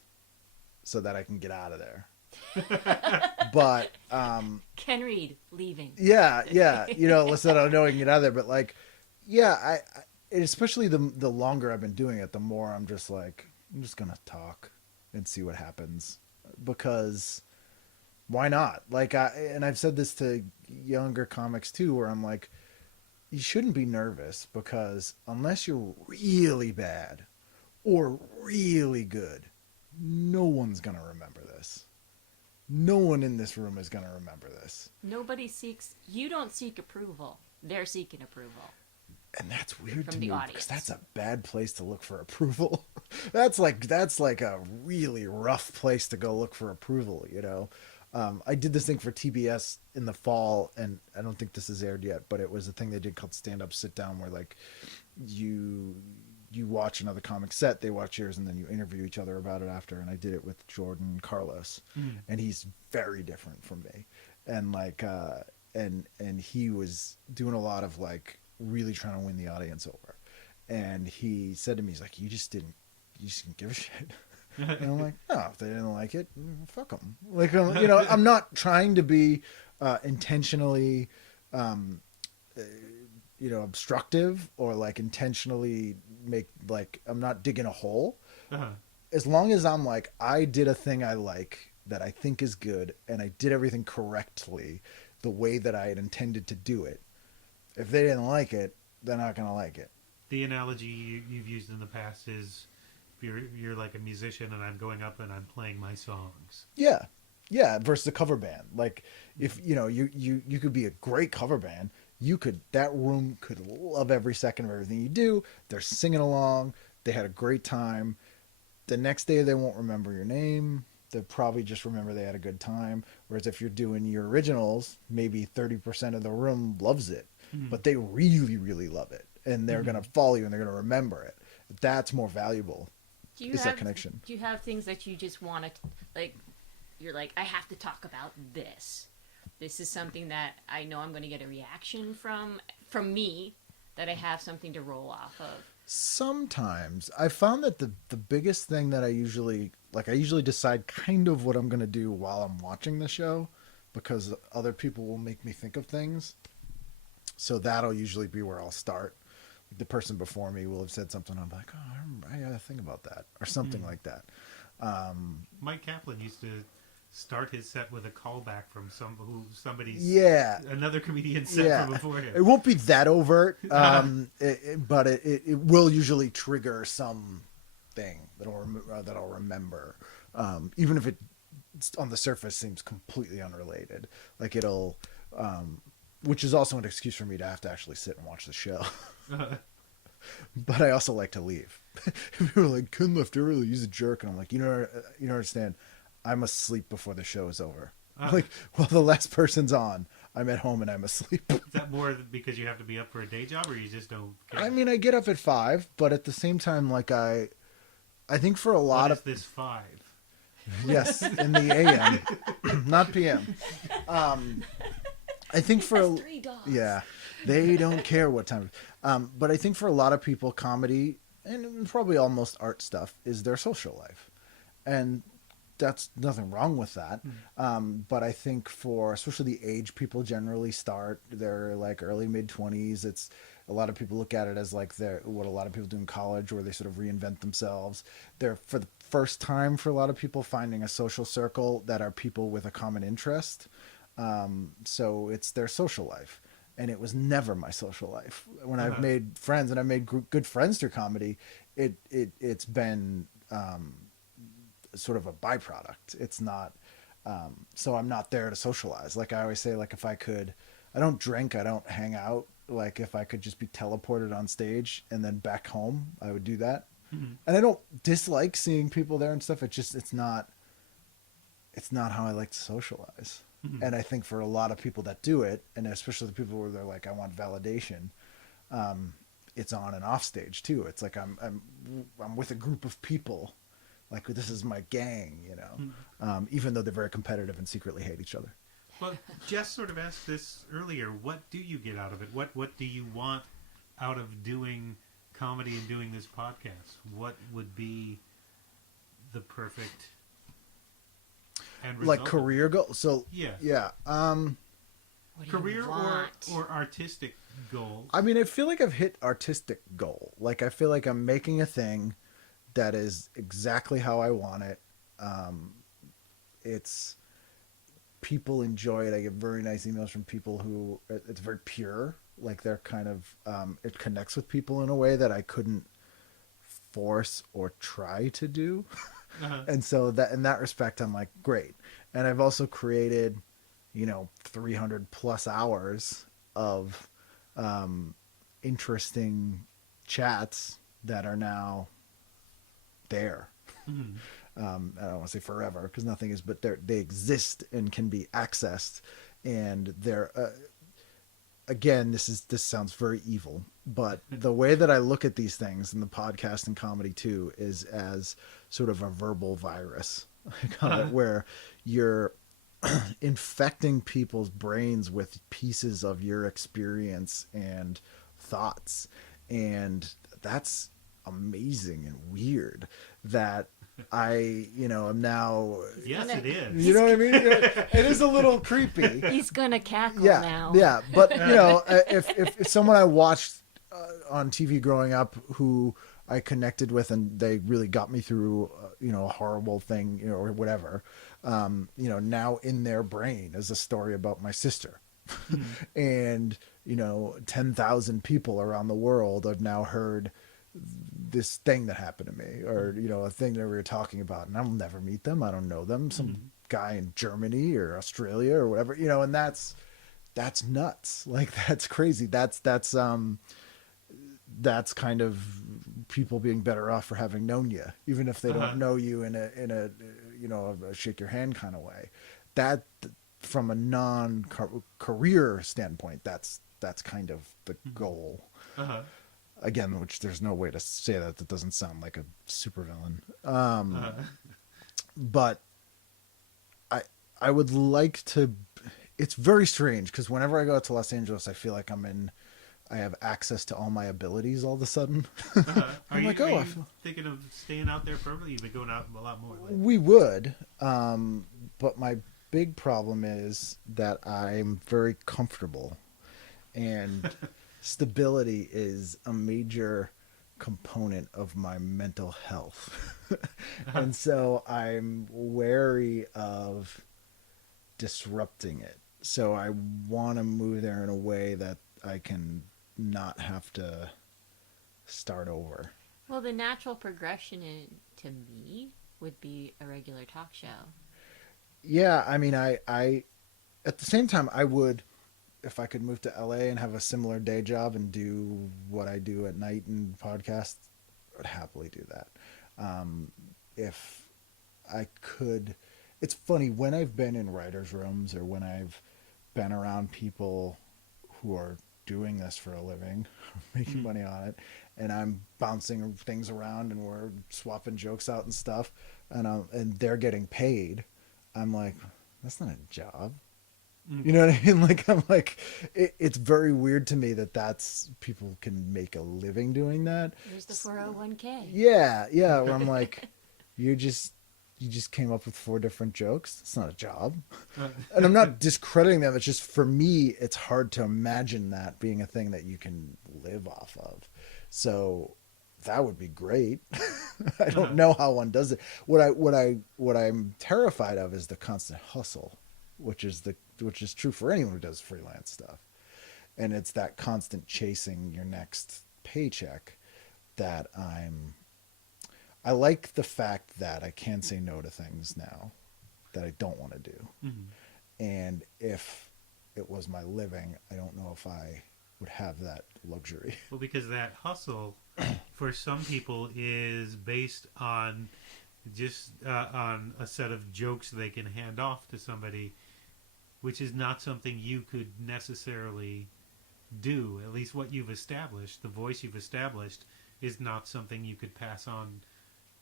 so that I can get out of there. But Ken Reid leaving. yeah, so that I know I can get out of there. But like, yeah, I especially the longer I've been doing it, the more I'm just like, I'm just gonna talk and see what happens, because why not? Like, and I've said this to younger comics too, where I'm like, you shouldn't be nervous, because unless you're really bad or really good, no one's gonna remember this. No one in this room is going to remember this. You don't seek approval. They're seeking approval. And that's weird From to the me, audience. because that's a bad place to look for approval. That's like a really rough place to go look for approval, you know? I did this thing for TBS in the fall, and I don't think this is aired yet, but it was a thing they did called Stand Up Sit Down, where like you watch another comic set, they watch yours, and then you interview each other about it after. And I did it with Jordan Carlos, and he's very different from me, and like and he was doing a lot of like really trying to win the audience over. And he said to me, he's like, you just didn't give a shit. And I'm like, no, if they didn't like it, fuck them. Like, you know, I'm not trying to be intentionally obstructive, or like intentionally make, like, I'm not digging a hole. Uh-huh. As long as I'm like, I did a thing I like, that I think is good, and I did everything correctly the way that I had intended to do it. If they didn't like it, they're not going to like it. The analogy you've used in the past is you're like a musician and I'm going up and I'm playing my songs. Yeah. Yeah, versus a cover band. Like, if you could be a great cover band, that room could love every second of everything you do. They're singing along. They had a great time. The next day they won't remember your name. They'll probably just remember they had a good time. Whereas if you're doing your originals, maybe 30% of the room loves it, but they really, really love it, and they're going to follow you and they're going to remember it. That's more valuable. That connection. Do you have things that you just want to, like, you're like, I have to talk about this. This is something that I know I'm going to get a reaction from me, that I have something to roll off of. Sometimes I found that the biggest thing that I usually decide kind of what I'm going to do while I'm watching the show, because other people will make me think of things. So that'll usually be where I'll start. The person before me will have said something. I'm like, oh, I got to think about that, or something like that. Mike Kaplan used to start his set with a callback from somebody's another comedian set from before him. It won't be that overt, but it will usually trigger something that I'll remember, even if it on the surface seems completely unrelated. Like it'll, which is also an excuse for me to have to actually sit and watch the show. But I also like to leave. People are like, Ken left early, he's a jerk, and I'm like, you don't understand. I'm asleep before the show is over. Like, well, the last person's on, I'm at home and I'm asleep. Is that more because you have to be up for a day job, or you just don't care? I mean, I get up at 5, but at the same time, like I think for a lot of this 5. Yes, in the AM, not PM. I think for 3 dogs. Yeah, they don't care what time. But I think for a lot of people, comedy and probably almost art stuff is their social life, and that's nothing wrong with that. But I think for especially the age people generally start, they're like early mid-20s. It's a lot of people look at it as like what a lot of people do in college, where they sort of reinvent themselves. They're for the first time for a lot of people finding a social circle that are people with a common interest. So it's their social life. And it was never my social life. When I've made friends, and I've made good friends through comedy, it's been sort of a byproduct. It's not. So I'm not there to socialize. Like I always say, like if I could, I don't drink, I don't hang out. Like if I could just be teleported on stage and then back home, I would do that. And I don't dislike seeing people there and stuff. It's not how I like to socialize. And I think for a lot of people that do it, and especially the people where they're like, I want validation, it's on and off stage too. It's like I'm with a group of people, like this is my gang, you know, even though they're very competitive and secretly hate each other. Well, Jess sort of asked this earlier. What do you get out of it? What do you want out of doing comedy and doing this podcast? What would be the perfect end result? Like career goal? So yeah. What do Career you want? or artistic goals? I mean, I feel like I've hit artistic goal. Like I feel like I'm making a thing that is exactly how I want it. It's people enjoy it. I get very nice emails from people who it's very pure. Like they're kind of it connects with people in a way that I couldn't force or try to do. And so that in that respect, I'm like, great. And I've also created, 300 plus hours of interesting chats that are now there. I don't want to say forever because nothing is, but they exist and can be accessed. And they're, again, this sounds very evil, but the way that I look at these things in the podcast and comedy too is as sort of a verbal virus, I call it, where you're infecting people's brains with pieces of your experience and thoughts. And that's amazing and weird that I'm now. Yes, it is. You know what I mean? It is a little creepy. He's gonna cackle now. Yeah, but if someone I watched on TV growing up who I connected with and they really got me through a horrible thing, or whatever, now in their brain is a story about my sister. And 10,000 people around the world have now heard this thing that happened to me, or a thing that we were talking about, and I'll never meet them. I don't know them. Some guy in Germany or Australia or whatever, and that's nuts. Like that's crazy. That's kind of people being better off for having known you, even if they don't know you in a shake your hand kind of way. That from a non-career standpoint, that's kind of the goal. Again, which there's no way to say that doesn't sound like a supervillain. But I would like to. It's very strange because whenever I go out to Los Angeles, I feel like I have access to all my abilities all of a sudden. Are you thinking of staying out there permanently? You've been going out a lot more lately. We would, but my big problem is that I'm very comfortable, and stability is a major component of my mental health. And so I'm wary of disrupting it. So I want to move there in a way that I can not have to start over. Well, the natural progression to me would be a regular talk show. Yeah, I mean, I at the same time, I would, if I could move to LA and have a similar day job and do what I do at night and podcast, I would happily do that. If I could, it's funny when I've been in writers' rooms or when I've been around people who are doing this for a living, making money on it, and I'm bouncing things around and we're swapping jokes out and stuff, and they're getting paid. I'm like, that's not a job. You know what I mean? Like, I'm like, it's very weird to me that's people can make a living doing that. There's the 401k. Yeah. Where I'm like, you just came up with 4 different jokes. It's not a job. And I'm not discrediting them. It's just, for me, it's hard to imagine that being a thing that you can live off of. So that would be great. I don't know how one does it. What I'm terrified of is the constant hustle, which is true for anyone who does freelance stuff. And it's that constant chasing your next paycheck that I like the fact that I can say no to things now that I don't want to do. And if it was my living, I don't know if I would have that luxury. Well, because that hustle for some people is based on just on a set of jokes they can hand off to somebody, which is not something you could necessarily do. At least what you've established, the voice you've established, is not something you could pass on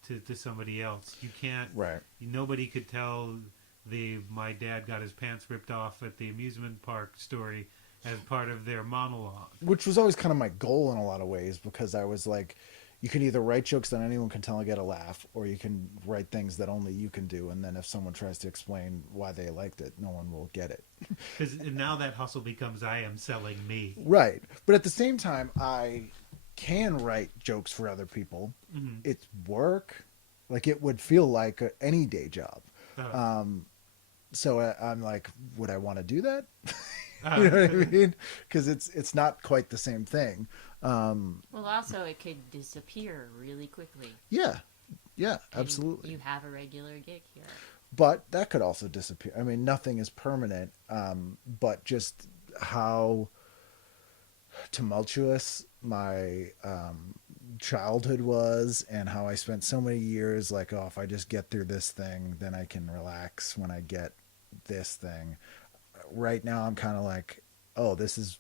to somebody else. You can't. Right. Nobody could tell the "my dad got his pants ripped off at the amusement park" story as part of their monologue. Which was always kind of my goal in a lot of ways, because I was like, you can either write jokes that anyone can tell and get a laugh, or you can write things that only you can do, and then if someone tries to explain why they liked it, no one will get it. Because now that hustle becomes, I am selling me. Right. But at the same time, I can write jokes for other people. Mm-hmm. It's work. Like, it would feel like any day job. So I'm like, would I want to do that? You know what I mean? Because it's not quite the same thing. Well, also, it could disappear really quickly. Yeah, And absolutely. You have a regular gig here. But that could also disappear. I mean, nothing is permanent, but just how tumultuous my childhood was, and how I spent so many years like, oh, if I just get through this thing, then I can relax when I get this thing. Right now, I'm kind of like, oh, this is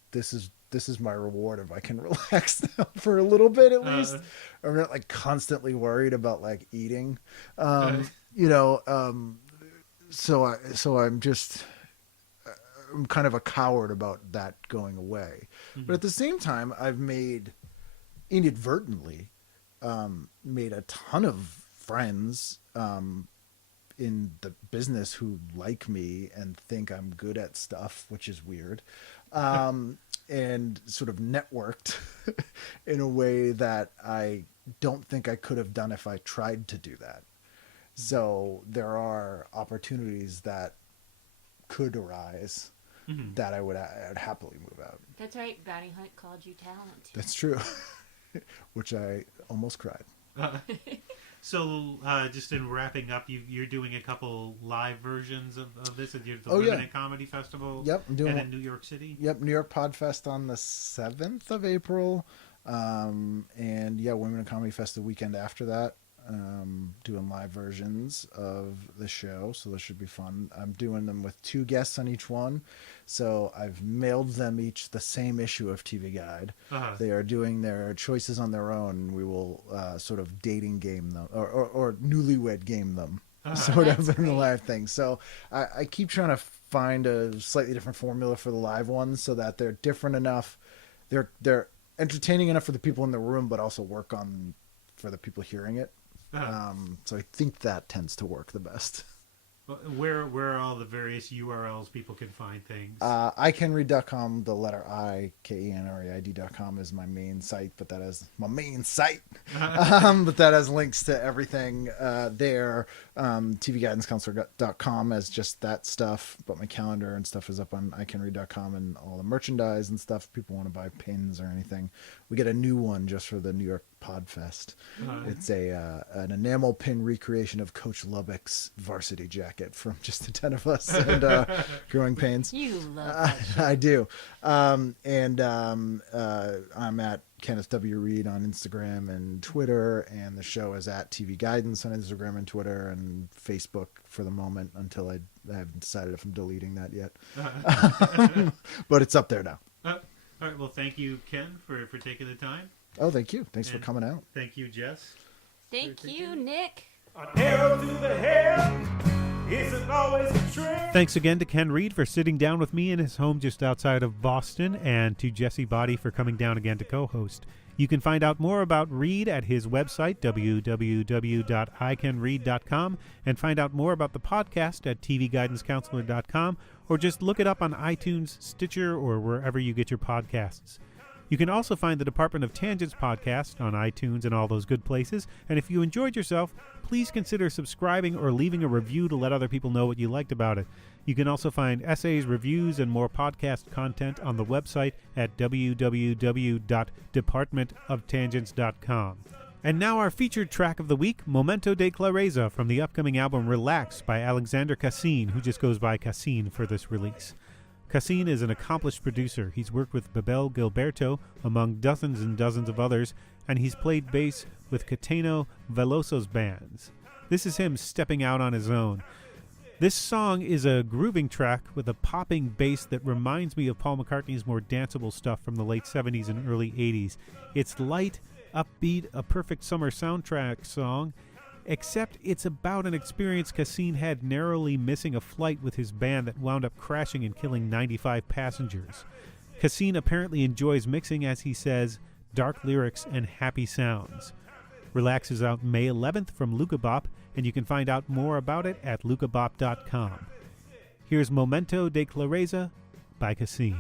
my reward if I can relax now for a little bit at least. I'm not like constantly worried about like eating, you know. So I'm just, I'm kind of a coward about that going away. Mm-hmm. But at the same time, I've inadvertently made a ton of friends in the business who like me and think I'm good at stuff, which is weird. And sort of networked in a way that I don't think I could have done if I tried to do that. So there are opportunities that could arise that I would happily move out. That's right. Bounty Hunt called you talented. That's true. Which I almost cried. So, just in wrapping up, you're doing a couple live versions of this at the Limited Comedy Festival. Yep, I'm doing in New York City. Yep, New York Podfest on the 7th of April, and Women in Comedy Fest the weekend after that. Doing live versions of the show, so this should be fun. I'm doing them with 2 guests on each one, so I've mailed them each the same issue of TV Guide. They are doing their choices on their own. We will sort of dating game them, or newlywed game them, sort of in the live thing. So I keep trying to find a slightly different formula for the live ones, so that they're different enough, they're entertaining enough for the people in the room, but also work on for the people hearing it. So I think that tends to work the best. Where are all the various URLs people can find things? iCanReid.com, the letter I, KenReid.com is my main site, but that is my main site. But that has links to everything there. TVGuidanceCounselor.com has just that stuff, but my calendar and stuff is up on iCanReid.com, and all the merchandise and stuff. If people want to buy pins or anything, we get a new one just for the New York Podfest. It's an enamel pin recreation of Coach Lubbock's varsity jacket from just the 10 of us and Growing Pains. You love that. I do. I'm at Kenneth W. Reid on Instagram and Twitter, and the show is at TV Guidance on Instagram and Twitter and Facebook for the moment, until I haven't decided if I'm deleting that yet. But it's up there now. All right. Well, thank you, Ken, for taking the time. Oh, thank you. Thanks for coming out. Thank you, Jess. Thank you, Nick. An arrow to the head isn't always a trick. Thanks again to Ken Reid for sitting down with me in his home just outside of Boston, and to Jessie Baade for coming down again to co-host. You can find out more about Reid at his website, www.icanreid.com, and find out more about the podcast at tvguidancecounselor.com, or just look it up on iTunes, Stitcher, or wherever you get your podcasts. You can also find the Department of Tangents podcast on iTunes and all those good places. And if you enjoyed yourself, please consider subscribing or leaving a review to let other people know what you liked about it. You can also find essays, reviews, and more podcast content on the website at www.departmentoftangents.com. And now our featured track of the week, Momento de Clareza, from the upcoming album Relax by Alexander Kassin, who just goes by Kassin for this release. Kassin is an accomplished producer. He's worked with Bebel Gilberto, among dozens and dozens of others, and he's played bass with Caetano Veloso's bands. This is him stepping out on his own. This song is a grooving track with a popping bass that reminds me of Paul McCartney's more danceable stuff from the late 70s and early 80s. It's light, upbeat, a perfect summer soundtrack song, except it's about an experience Kassin had narrowly missing a flight with his band that wound up crashing and killing 95 passengers. Kassin apparently enjoys mixing, as he says, dark lyrics and happy sounds. Relax is out May 11th from Lukabop, and you can find out more about it at lukabop.com. Here's Momento de Clareza by Kassin.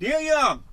Neil Young.